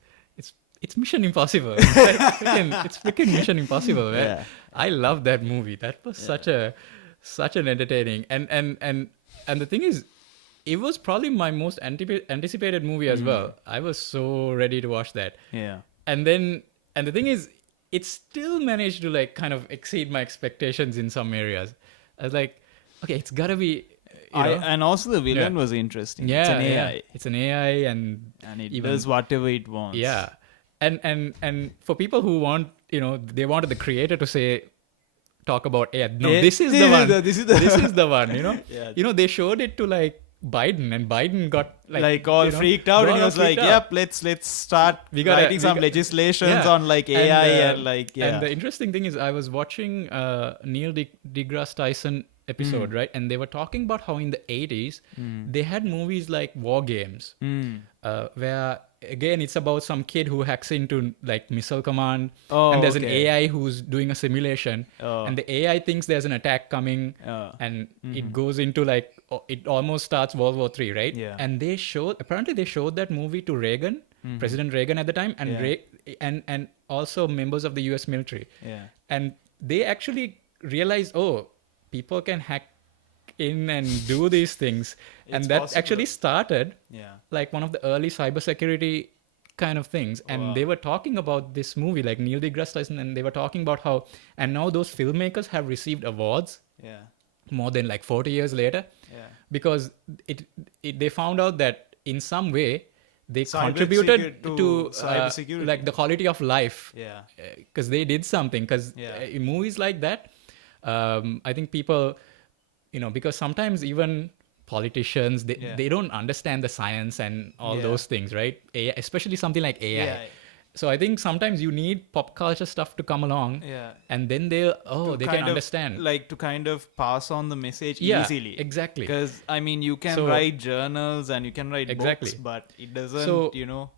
It's Mission Impossible. It's freaking Mission Impossible, man. Yeah. I love that movie. That was such an entertaining and the thing is, it was probably my most anticipated movie as well. I was so ready to watch that. Yeah. And the thing is, it still managed to like kind of exceed my expectations in some areas. I was like, okay, it's gotta be. And also the villain was interesting. Yeah, it's an AI. Yeah. It's an AI and it does whatever it wants. Yeah. And for people who want, they wanted the creator to talk about AI. No, this is the one. This is the one, Yeah. They showed it to like Biden, and Biden got like all freaked out, and he was like, "Yep, let's start writing some legislations on like AI and like." Yeah. And the interesting thing is, I was watching Neil deGrasse Tyson episode, right? And they were talking about how in the 80s they had movies like War Games, where again it's about some kid who hacks into like missile command, and there's an AI who's doing a simulation, and the AI thinks there's an attack coming, and it goes into like it almost starts World War III, right? Yeah. And apparently they showed that movie to Reagan, President Reagan at the time, and and also members of the US military. Yeah. And they actually realized, people can hack in and do these things. And that actually started like one of the early cybersecurity kind of things. And they were talking about this movie, like Neil deGrasse Tyson, and they were talking about how, and now those filmmakers have received awards more than like 40 years later, because they found out that in some way they contributed to cybersecurity, like the quality of life, because they did something. Because in movies like that, I think people, because sometimes even politicians, they don't understand the science and all those things, right? AI, especially something like AI. Yeah. So I think sometimes you need pop culture stuff to come along, and then they can understand. Like to kind of pass on the message easily. Exactly. Because I mean, you can write journals and you can write books, but it doesn't,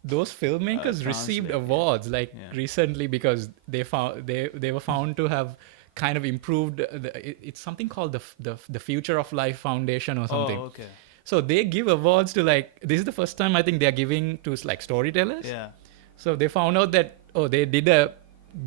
those filmmakers received awards recently because they were found to have kind of improved. It's something called the Future of Life Foundation or something. Oh, okay. So they give awards to like, this is the first time I think they're giving to like storytellers. Yeah. So they found out that they did a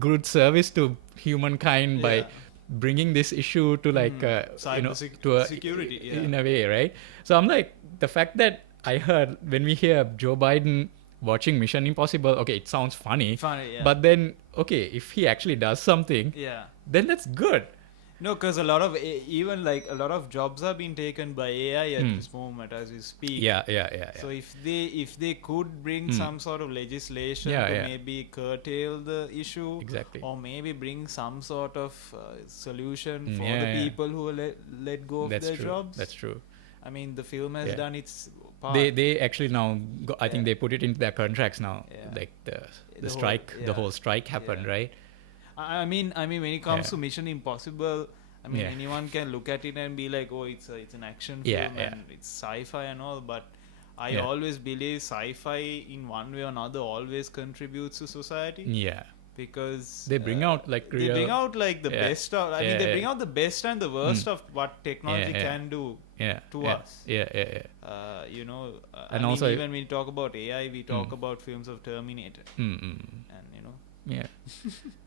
good service to humankind by bringing this issue to like security in a way, right? So I'm like, the fact that I heard when we hear Joe Biden watching Mission Impossible, okay, it sounds funny, but then if he actually does something, then that's good. No, because a lot of jobs are being taken by AI at this moment as we speak. Yeah. So if they could bring some sort of legislation to maybe curtail the issue, or maybe bring some sort of solution for the people who are let go of their jobs. That's true. I mean, the film has done its part. They actually now, I think they put it into their contracts now. Like the strike, the whole strike happened, right? I mean, when it comes to Mission Impossible, I mean, anyone can look at it and be like, it's an action film and it's sci-fi and all. But I always believe sci-fi, in one way or another, always contributes to society. Yeah. Because they bring out like the best of. I mean, they bring out the best and the worst of what technology can do to us. And also, even when we talk about AI, we talk about films of Terminator, and Yeah.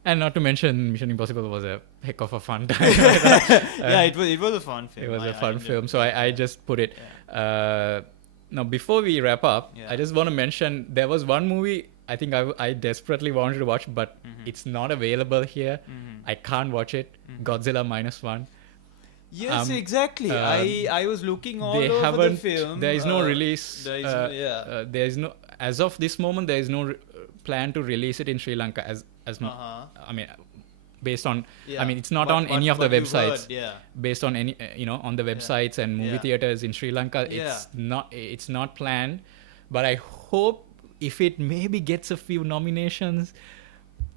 And not to mention, Mission Impossible was a heck of a fun time. It was a fun film. It was a fun film. So I just put it. Now, before we wrap up, Yeah. I just want to mention there was one movie I think I desperately wanted to watch, but it's not available here. I can't watch it. Godzilla -1. Yes, exactly. I was looking all They over the haven't. film. There is no release. There is, there is no. As of this moment, there is no plan to release it in Sri Lanka. I mean, based on. Yeah. I mean, it's not on any of the you've websites. heard, yeah. Based on any, on the websites and movie theaters in Sri Lanka, Yeah. it's not planned. But I hope if it maybe gets a few nominations,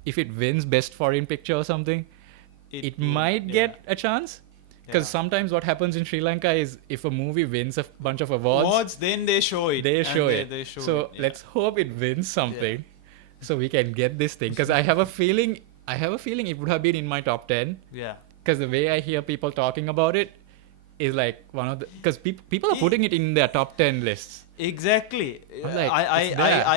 if it wins Best Foreign Picture or something, it might get a chance. Because sometimes what happens in Sri Lanka is if a movie wins a bunch of awards, then they show it. They show it. So let's hope it wins something, so we can get this thing. Because I have a feeling it would have been in my top 10. Yeah. Because the way I hear people talking about it is like one of the. Because people are putting it in their top 10 lists. Exactly. I'm like,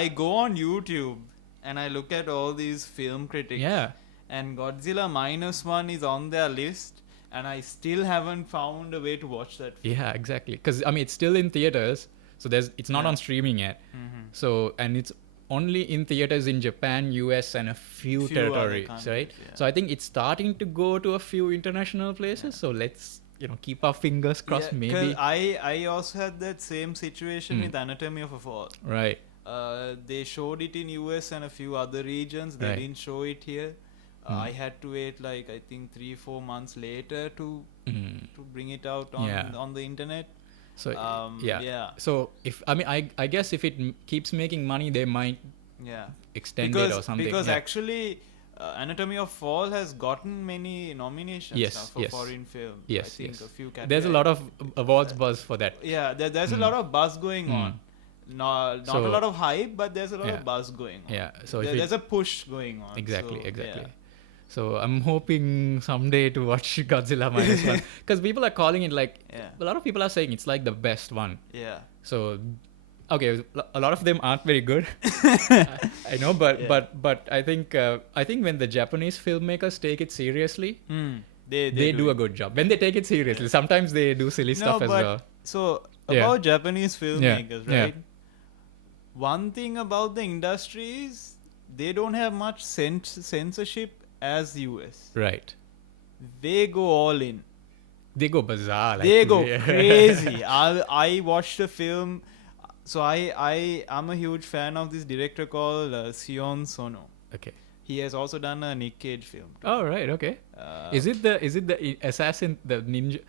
I go on YouTube and I look at all these film critics. Yeah. And Godzilla -1 is on their list. And I still haven't found a way to watch that film. Yeah, exactly. Because I mean, it's still in theaters, so it's not on streaming yet. So and it's only in theaters in Japan, US, and a few territories, right? Yeah. So I think it's starting to go to a few international places. So let's keep our fingers crossed. Yeah, maybe I also had that same situation with Anatomy of a Fall. right. They showed it in US and a few other regions. They didn't show it here. I had to wait like I think 3-4 months later to bring it out on the internet. So yeah. So if I guess if it keeps making money, they might extend it or something. Because actually, Anatomy of Fall has gotten many nominations now for foreign film. Yes, I think a few categories. There's a lot of awards buzz for that. Yeah, there's a lot of buzz going on. Not a lot of hype, but there's a lot of buzz going on. Yeah, so there's a push going on. Exactly. Yeah. So I'm hoping someday to watch Godzilla -1 because people are calling it like a lot of people are saying it's like the best one. Yeah. So okay, a lot of them aren't very good. I know, but I think when the Japanese filmmakers take it seriously, they do a good job. When they take it seriously, sometimes they do silly stuff as well. So about Japanese filmmakers, right? Yeah. One thing about the industry is they don't have much censorship as US. Right. They go all in. They go bizarre. They go crazy. I watched a film. So I'm a huge fan of this director called Sion Sono. Okay. He has also done a Nick Cage film. Oh right, okay. Is it the assassin, the ninja,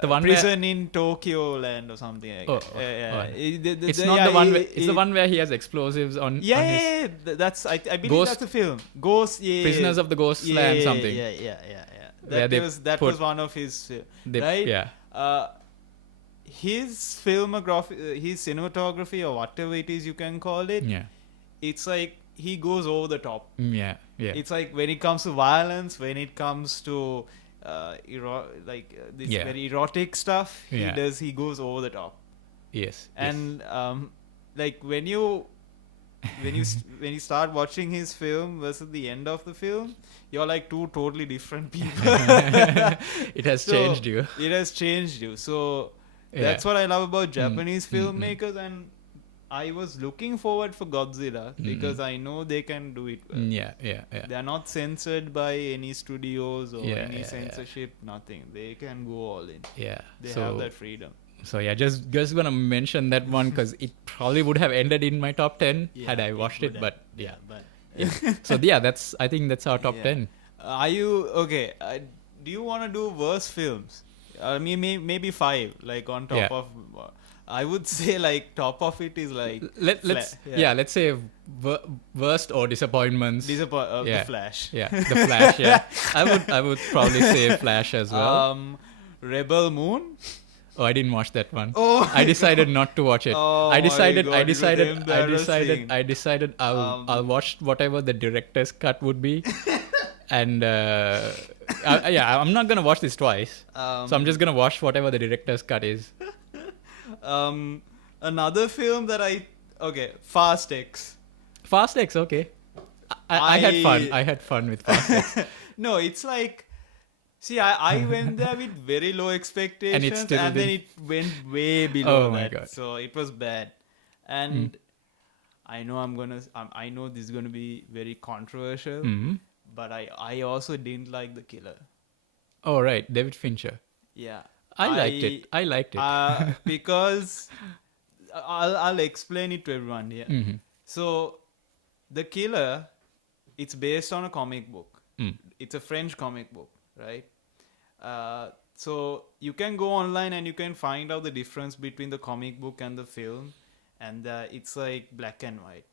the one Prison in Tokyo Land or something like that. It's not the one. It's the one where he has explosives on. Yeah. That's I believe Ghost, that's the film. Ghost. Yeah. Prisoners of the Ghost Land something. Yeah. That was one of his. Right. Yeah. His filmography, his cinematography, or whatever it is you can call it. Yeah. It's like he goes over the top. Yeah. It's like when it comes to violence, when it comes to very erotic stuff, he goes over the top. Yes. And like when you start watching his film versus the end of the film, you're like two totally different people. It has changed you. It has changed you. So that's what I love about Japanese filmmakers, and I was looking forward for Godzilla because I know they can do it well. Yeah. They are not censored by any studios or any censorship, nothing. They can go all in. Yeah. They have that freedom. So just gonna mention that one because it probably would have ended in my top 10 had I watched it, but yeah. So I think that's our top 10. Are you okay? Do you want to do worst films? I mean, maybe 5, like on top of. I would say like top of it is like. Let's say worst or disappointments. The Flash. Yeah, the Flash. Yeah, I would probably say Flash as well. Rebel Moon. Oh, I didn't watch that one. Oh, I decided not to watch it. I decided I'll watch whatever the director's cut would be. And I'm not gonna watch this twice. So I'm just gonna watch whatever the director's cut is. Another film that Fast X. Fast X, okay. I had fun. I had fun with Fast X. No, it's like See, I went there with very low expectations, and then it went way below Oh my that. God. So it was bad. And I know I know this is gonna be very controversial, but I also didn't like the killer. Oh right, David Fincher. Yeah, I liked it. I liked it. Because I'll explain it to everyone here. So the killer, it's based on a comic book. It's a French comic book, right? So you can go online and you can find out the difference between the comic book and the film, and it's like black and white.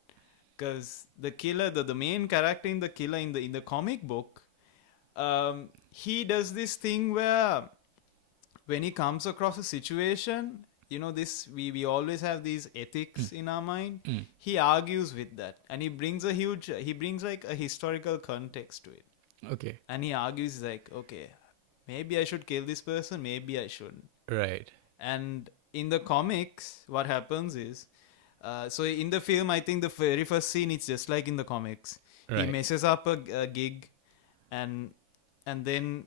Because the killer, the main character in the killer in the comic book, he does this thing where when he comes across a situation, you know, this we always have these ethics in our mind. He argues with that, and he brings like a historical context to it. Okay. And he argues like, okay, maybe I should kill this person, maybe I shouldn't. Right. And in the comics, what happens is, so in the film, I think the very first scene, it's just like in the comics. Right. He messes up a gig, and then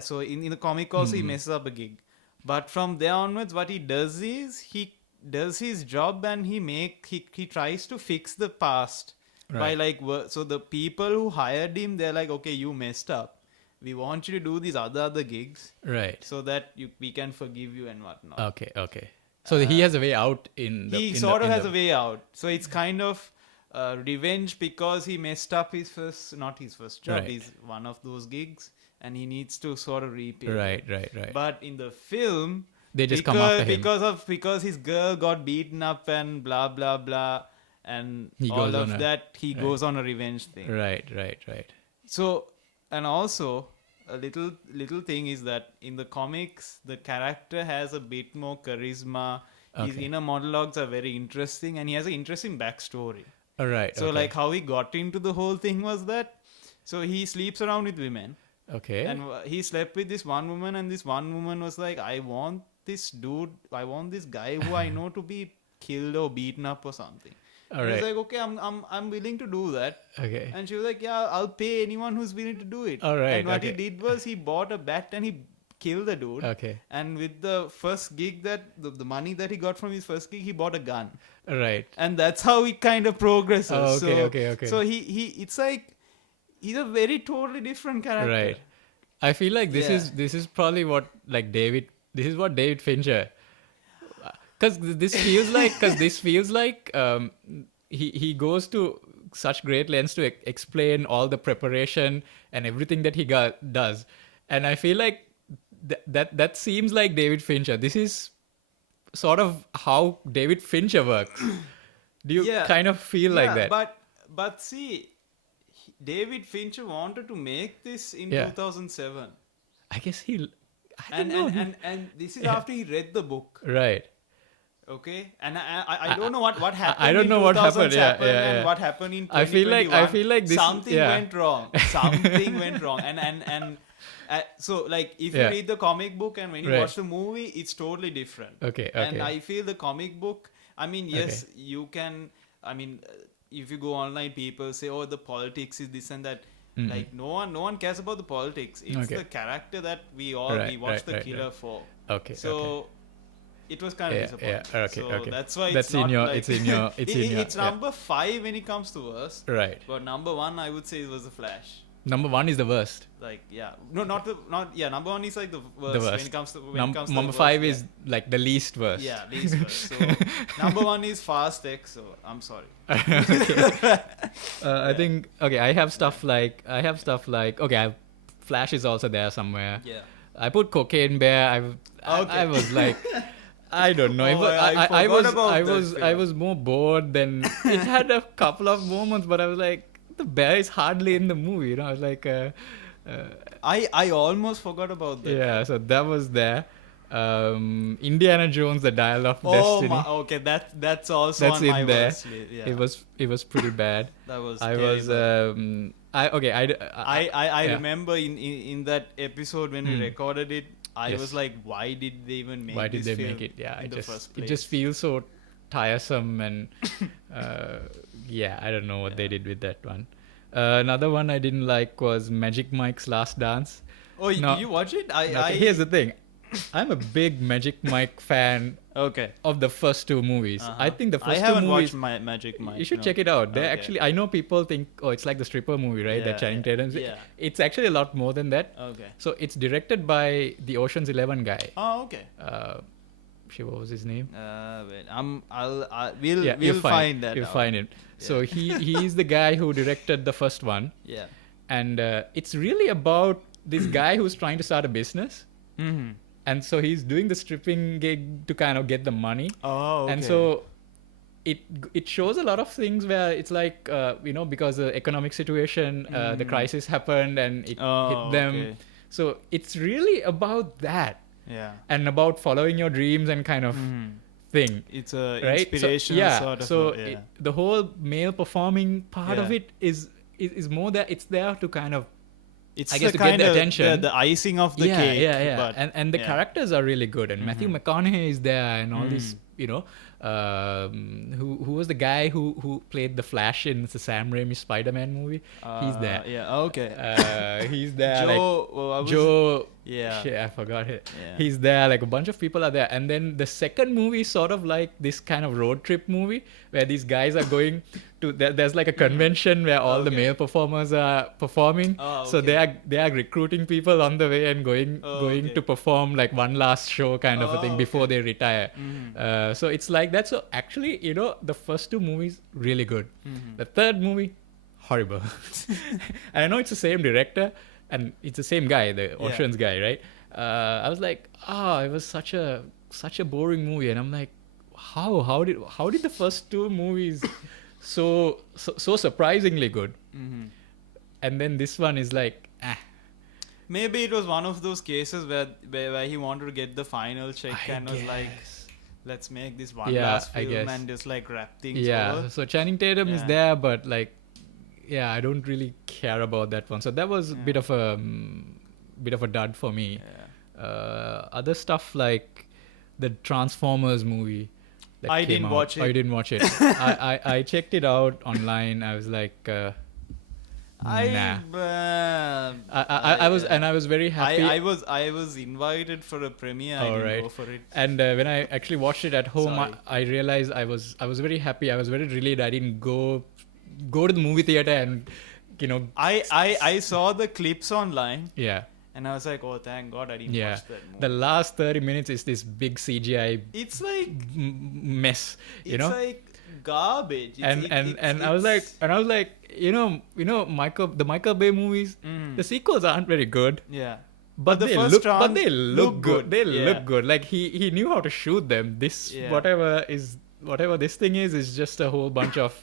so in the comic also he messes up a gig. But from there onwards, what he does is he does his job, and he tries to fix the past. Right. By like, so the people who hired him, they're like, okay, you messed up. We want you to do these other gigs, right? So that we can forgive you and whatnot. Okay. So he has a way out He sort of has a way out. So it's kind of revenge because he messed up not his first job. Right. He's one of those gigs, and he needs to sort of repay. Right. But in the film, they just come after him because his girl got beaten up and blah blah blah, and he goes on a revenge thing. Right. So, and also a little thing is that in the comics, the character has a bit more charisma. Okay. His inner monologues are very interesting, and he has an interesting backstory. All right. So, like, how he got into the whole thing was that, so he sleeps around with women. Okay. And he slept with this one woman, and this one woman was like, I want this guy who I know to be killed or beaten up or something. All right. He was like, okay, I'm willing to do that. Okay. And she was like, yeah, I'll pay anyone who's willing to do it. All right. And what he did was he bought a bat and he killed the dude. Okay. And with the first gig the money that he got from his first gig, he bought a gun. Right. And that's how he kind of progresses. Oh, okay. So he it's like he's a very totally different character. Right. I feel like this is probably what David Fincher. Because this feels like he goes to such great lengths to explain all the preparation and everything that he does, and I feel like that seems like David Fincher. This is sort of how David Fincher works. Do you kind of feel like that? But see, David Fincher wanted to make this in 2007. I guess and this is after he read the book. Right. Okay, and I don't know what happened. I don't know what happened. And what happened in 2021. I feel like this something went wrong. Something went wrong, and so like if you read the comic book and when you watch the movie, it's totally different. Okay. And I feel the comic book. I mean, yes, you can. I mean, if you go online, people say, "Oh, the politics is this and that." Mm-hmm. Like no one cares about the politics. It's the character that we watch the killer for. Okay. So. It was kind of disappointing. Okay. That's why it's in your. It's number 5 when it comes to worst. Right. But number 1, I would say, it was The Flash. Number 1 is the worst. Number 1 is like the worst. When it comes to number 5 is like the least worst. Yeah, least worst. So number 1 is Fast X. So I'm sorry. I think I have stuff like Flash is also there somewhere. Yeah. I put Cocaine Bear. I was like. I don't know. I was more bored than it had a couple of moments, but I was like, the bear is hardly in the movie. You know, I was like, I almost forgot about that. Yeah, so that was there. Indiana Jones, the Dial of Destiny. Okay, that's also on my worst list. Yeah. It was pretty bad. That was. I remember in that episode when we recorded it. I was like, why did they even make this film? Make it? Yeah, in the first place? It just feels so tiresome and I don't know what they did with that one. Another one I didn't like was Magic Mike's Last Dance. Oh, No. you watch it? Okay, here's the thing. I'm a big Magic Mike fan Okay. of the first two movies. I think the I first two haven't movies. watched Magic Mike. You should no. check it out. They Okay. actually, I know people think, oh, it's like the stripper movie, right? Yeah, That Channing Tatum's. yeah. It's actually a lot more than that. Okay. So it's directed by the Ocean's 11 guy. Oh, okay. Shit, what was his name? Wait, we'll find that. You'll out. find it. So he's the guy who directed the first one, Yeah. and it's really about this guy who's trying to start a business. Mm-hmm. And so he's doing the stripping gig to kind of get the money. Oh, okay. And so it shows a lot of things where it's like, because the economic situation, the crisis happened and it hit them. Okay. So it's really about that. Yeah. And about following your dreams and kind of thing. It's a right? inspirational sort of. So the whole male performing part of Yeah. it is more that it's there to kind of, it's I guess, the to get kind the of attention. the icing of the cake. Yeah. But, And the characters are really good. And Matthew McConaughey is there and all these, who was the guy who played the Flash in the Sam Raimi Spider-Man movie? He's there. Yeah. Okay. He's there. Joe. Yeah. Shit, I forgot it. Yeah. He's there. Like a bunch of people are there. And then the second movie is sort of like this kind of road trip movie where these guys are going to. There's like a convention where all the male performers are performing. Oh, so they are recruiting people on the way and going to perform like one last show kind of a thing before they retire. So it's like that. So actually, the first two movies really good. The third movie, horrible. And I know it's the same director. And it's the same guy, the Oceans guy, right? I was like, it was such a boring movie, and I'm like, how did the first two movies so surprisingly good, and then this one is like, Maybe it was one of those cases where he wanted to get the final check and was like, let's make this one last film and just like wrap things over. So Channing Tatum is there, but like. Yeah, I don't really care about that one. So that was a bit of a dud for me. Yeah. Other stuff like the Transformers movie. I didn't watch it. Oh, you didn't watch it. I checked it out online. I was like, nah. I was very happy. I was invited for a premiere. I didn't go for it. And when I actually watched it at home, I realized I was very happy. I was very relieved. I didn't go to the movie theater and I saw the clips online. Yeah. And I was like, oh, thank God I didn't watch that movie. The last 30 minutes is this big CGI. It's like mess. It's like garbage. I was like, the Michael Bay movies. The sequels aren't very good. Yeah. But they look good. They look good. Like he knew how to shoot them. This whatever this thing is just a whole bunch of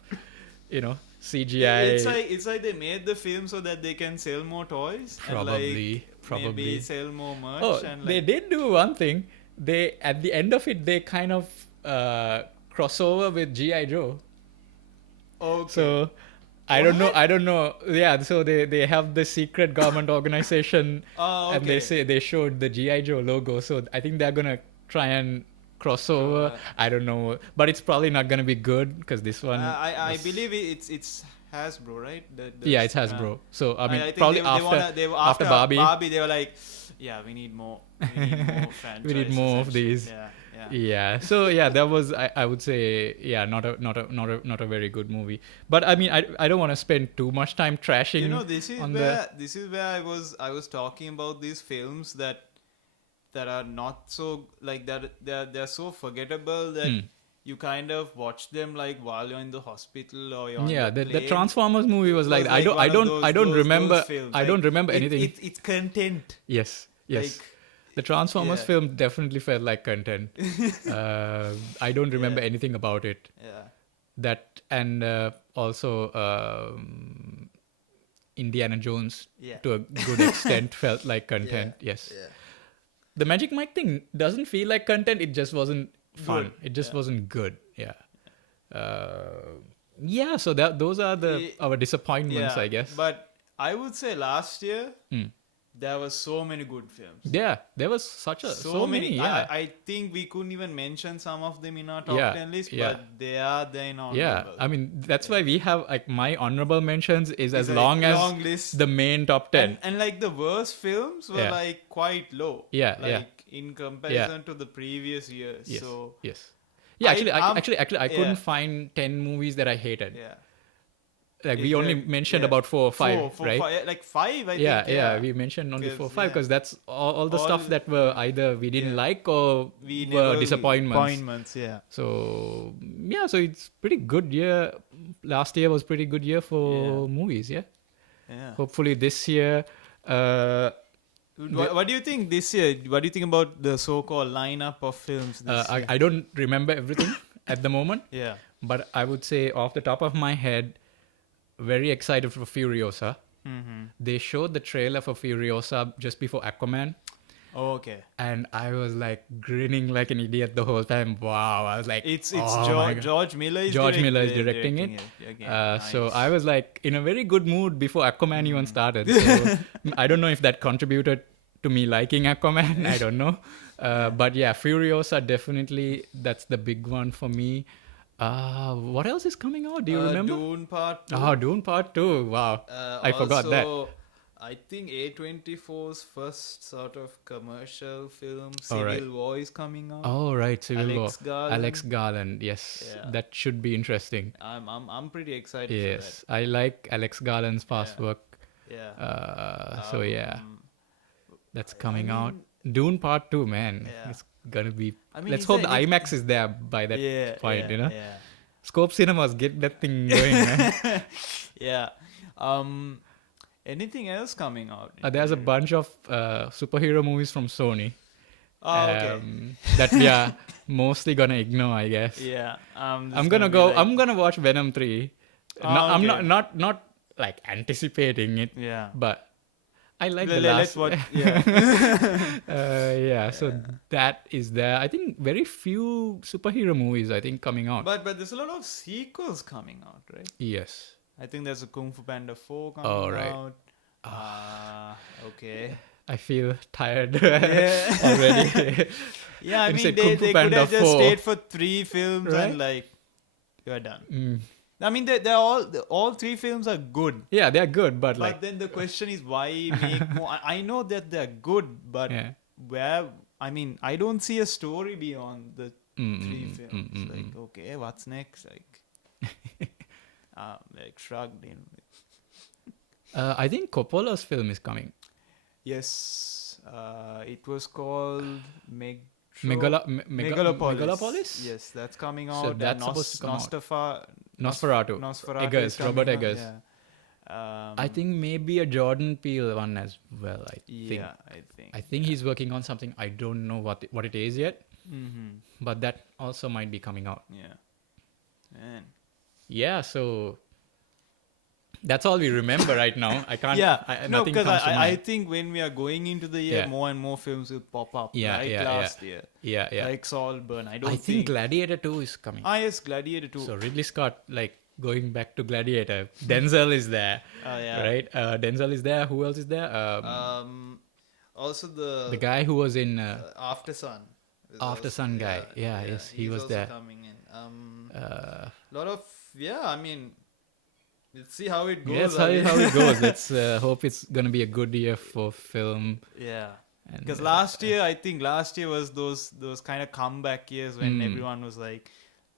CGI. It's like they made the film so that they can sell more toys. Probably. Maybe sell more merch. Oh, they did do one thing. They at the end of it they kind of crossover with G.I. Joe. Okay. So I don't know. Yeah, so they have the secret government organization and they showed the G.I. Joe logo. So I think they're gonna try and crossover. I don't know, but it's probably not gonna be good because this one. I believe it's Hasbro, right? It's Hasbro. So I mean, think probably after Barbie. Barbie, they were like, yeah, we need more. Franchises. We need more of these. Yeah. So that was I would say not a very good movie. But I mean I don't want to spend too much time trashing. This is where I was talking about these films that are not so like that they're so forgettable that you kind of watch them like while you're in the hospital or you're on the plane. The Transformers movie was like I don't remember anything. It's content. Yes. Like, the Transformers film definitely felt like content. I don't remember anything about it. Yeah. That and also Indiana Jones to a good extent felt like content. Yes. Yeah. The Magic Mike thing doesn't feel like content. It just wasn't fun. Good. It just wasn't good. Yeah. So those are our disappointments, I guess. But I would say last year, there were so many good films. Yeah, there was so many. Yeah, I think we couldn't even mention some of them in our top Yeah, 10 list, yeah. but they are there in yeah. honorable. I mean, that's why we have like my honorable mentions is as a long as long list. the main top 10. And like the worst films were Yeah. like quite low. Yeah, like yeah. in comparison to the previous years. Yes, So yes. Yeah, actually, I couldn't yeah. find 10 movies that I hated. yeah. Like we only mentioned about 4 or 5, Four, right? yeah, like 5, I Yeah, think. yeah, we mentioned only 4 or 5 yeah. because that's all the stuff that were either we didn't like or we were never- disappointments. Yeah. So yeah, so it's pretty good year. Last year was pretty good year for movies. Yeah. Yeah. Hopefully this year. What do you think this year? What do you think about the so-called lineup of films this year? I don't remember everything at the moment. Yeah. But I would say off the top of my head, very excited for Furiosa. Mm-hmm. They showed the trailer for Furiosa just before Aquaman. Oh, okay. And I was like grinning like an idiot the whole time. Wow. I was like, It's oh my God. George Miller is directing it. Again. So Nice. I was like in a very good mood before Aquaman even started. So I don't know if that contributed to me liking Aquaman. I don't know. But yeah, Furiosa definitely, that's the big one for me. What else is coming out? Do you remember? Dune Part 2. Oh, Dune Part 2. Wow. I forgot that. I think A24's first sort of commercial film, All right. Civil War, is coming out. Oh, right. Civil War. Alex Garland. Alex Garland. Yes. Yeah. That should be interesting. I'm pretty excited Yes. I like Alex Garland's past Yeah. work. for that. So yeah, that's coming out. mean- Dune Part 2, man. Yeah. It's gonna be. I mean, Let's is hope there the any- IMAX is there by that point, you know? Yeah. Scope Cinemas, get that thing going, man. Yeah. Anything else coming out? There's a bunch of superhero movies from Sony Oh, okay. that we are mostly gonna ignore, I guess. Yeah. I'm gonna go. I'm gonna watch Venom 3. I'm okay. not like anticipating it, Yeah. but I like the Let's last. watch. Yeah. Yeah, so that is there. I think very few superhero movies I think coming out. but there's a lot of sequels coming out, right? Yes. I think there's a Kung Fu Panda 4 coming Oh, right. out. Okay. I feel tired Yeah. already. Yeah, I You mean, said they Kung Fu could Panda have just 4. stayed for 3 films Right? and like, you're done. Mm. I mean, they're all 3 films are good. Yeah, they're good, but But like, then the question is why make more? I know that they're good, but yeah. where? I mean, I don't see a story beyond the 3 films. Like, okay, what's next? Like shrugged in. I think Coppola's film is coming. Yes, it was called Megalopolis. Megalopolis. Yes, that's coming out. So and that's supposed to come out. Nosferatu. Eggers, is coming Robert out, Eggers. Yeah. I think maybe a Jordan Peele one as well. I think. Yeah, I think. He's working on something. I don't know what it is yet, Mm-hmm. but that also might be coming out. Yeah. Man. Yeah, so that's all we remember right now. I can't. Yeah, no, nothing because comes to I mind. think when we are going into the year, Yeah. more and more films will pop up. Yeah, like yeah, last year, Yeah. like Saltburn. I I think Gladiator 2 is coming. yes, Gladiator 2. So Ridley Scott, like going back to Gladiator, Denzel is there, Yeah. right? Denzel is there. Who else is there? Also the guy who was in After Sun. is After also- Sun guy. Yeah, yes, he he's was also there. Coming in. Lot of I mean, let's see how it goes. Yeah, that's how it goes. Let's hope it's gonna be a good year for film. Yeah. And, Because last year was those kind of comeback years when everyone was like,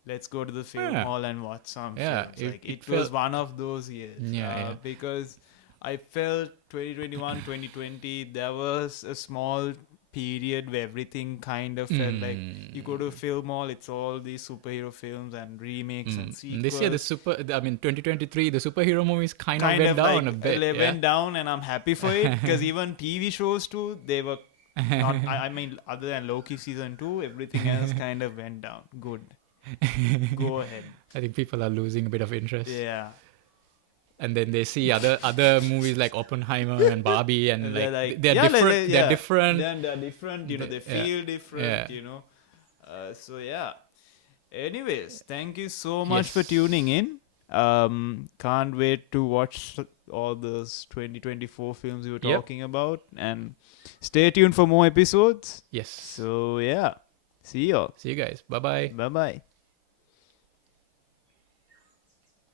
let's go to the film Yeah. hall and watch some Yeah, films. Like, it felt- was one of those years. Yeah. Because I felt 2021, 2020, there was a small period where everything kind of felt like you go to a film hall, it's all these superhero films and remakes and sequels. This year, 2023, the superhero movies kind of went down a bit. They went down, and I'm happy for it because even TV shows too, they were not. I mean, other than Loki season 2, everything else kind of went down. Good. Go ahead. I think people are losing a bit of interest. Yeah. And then they see other movies like Oppenheimer and Barbie, and they're yeah, different. They're different. Then they're different. You know, they feel different. Yeah. You know. So yeah. Anyways, thank you so much for Yes. tuning in. Can't wait to watch all those 2024 films we were talking about, and stay tuned for more episodes. Yes. So yeah, see you all. See you guys. Bye bye. Bye bye.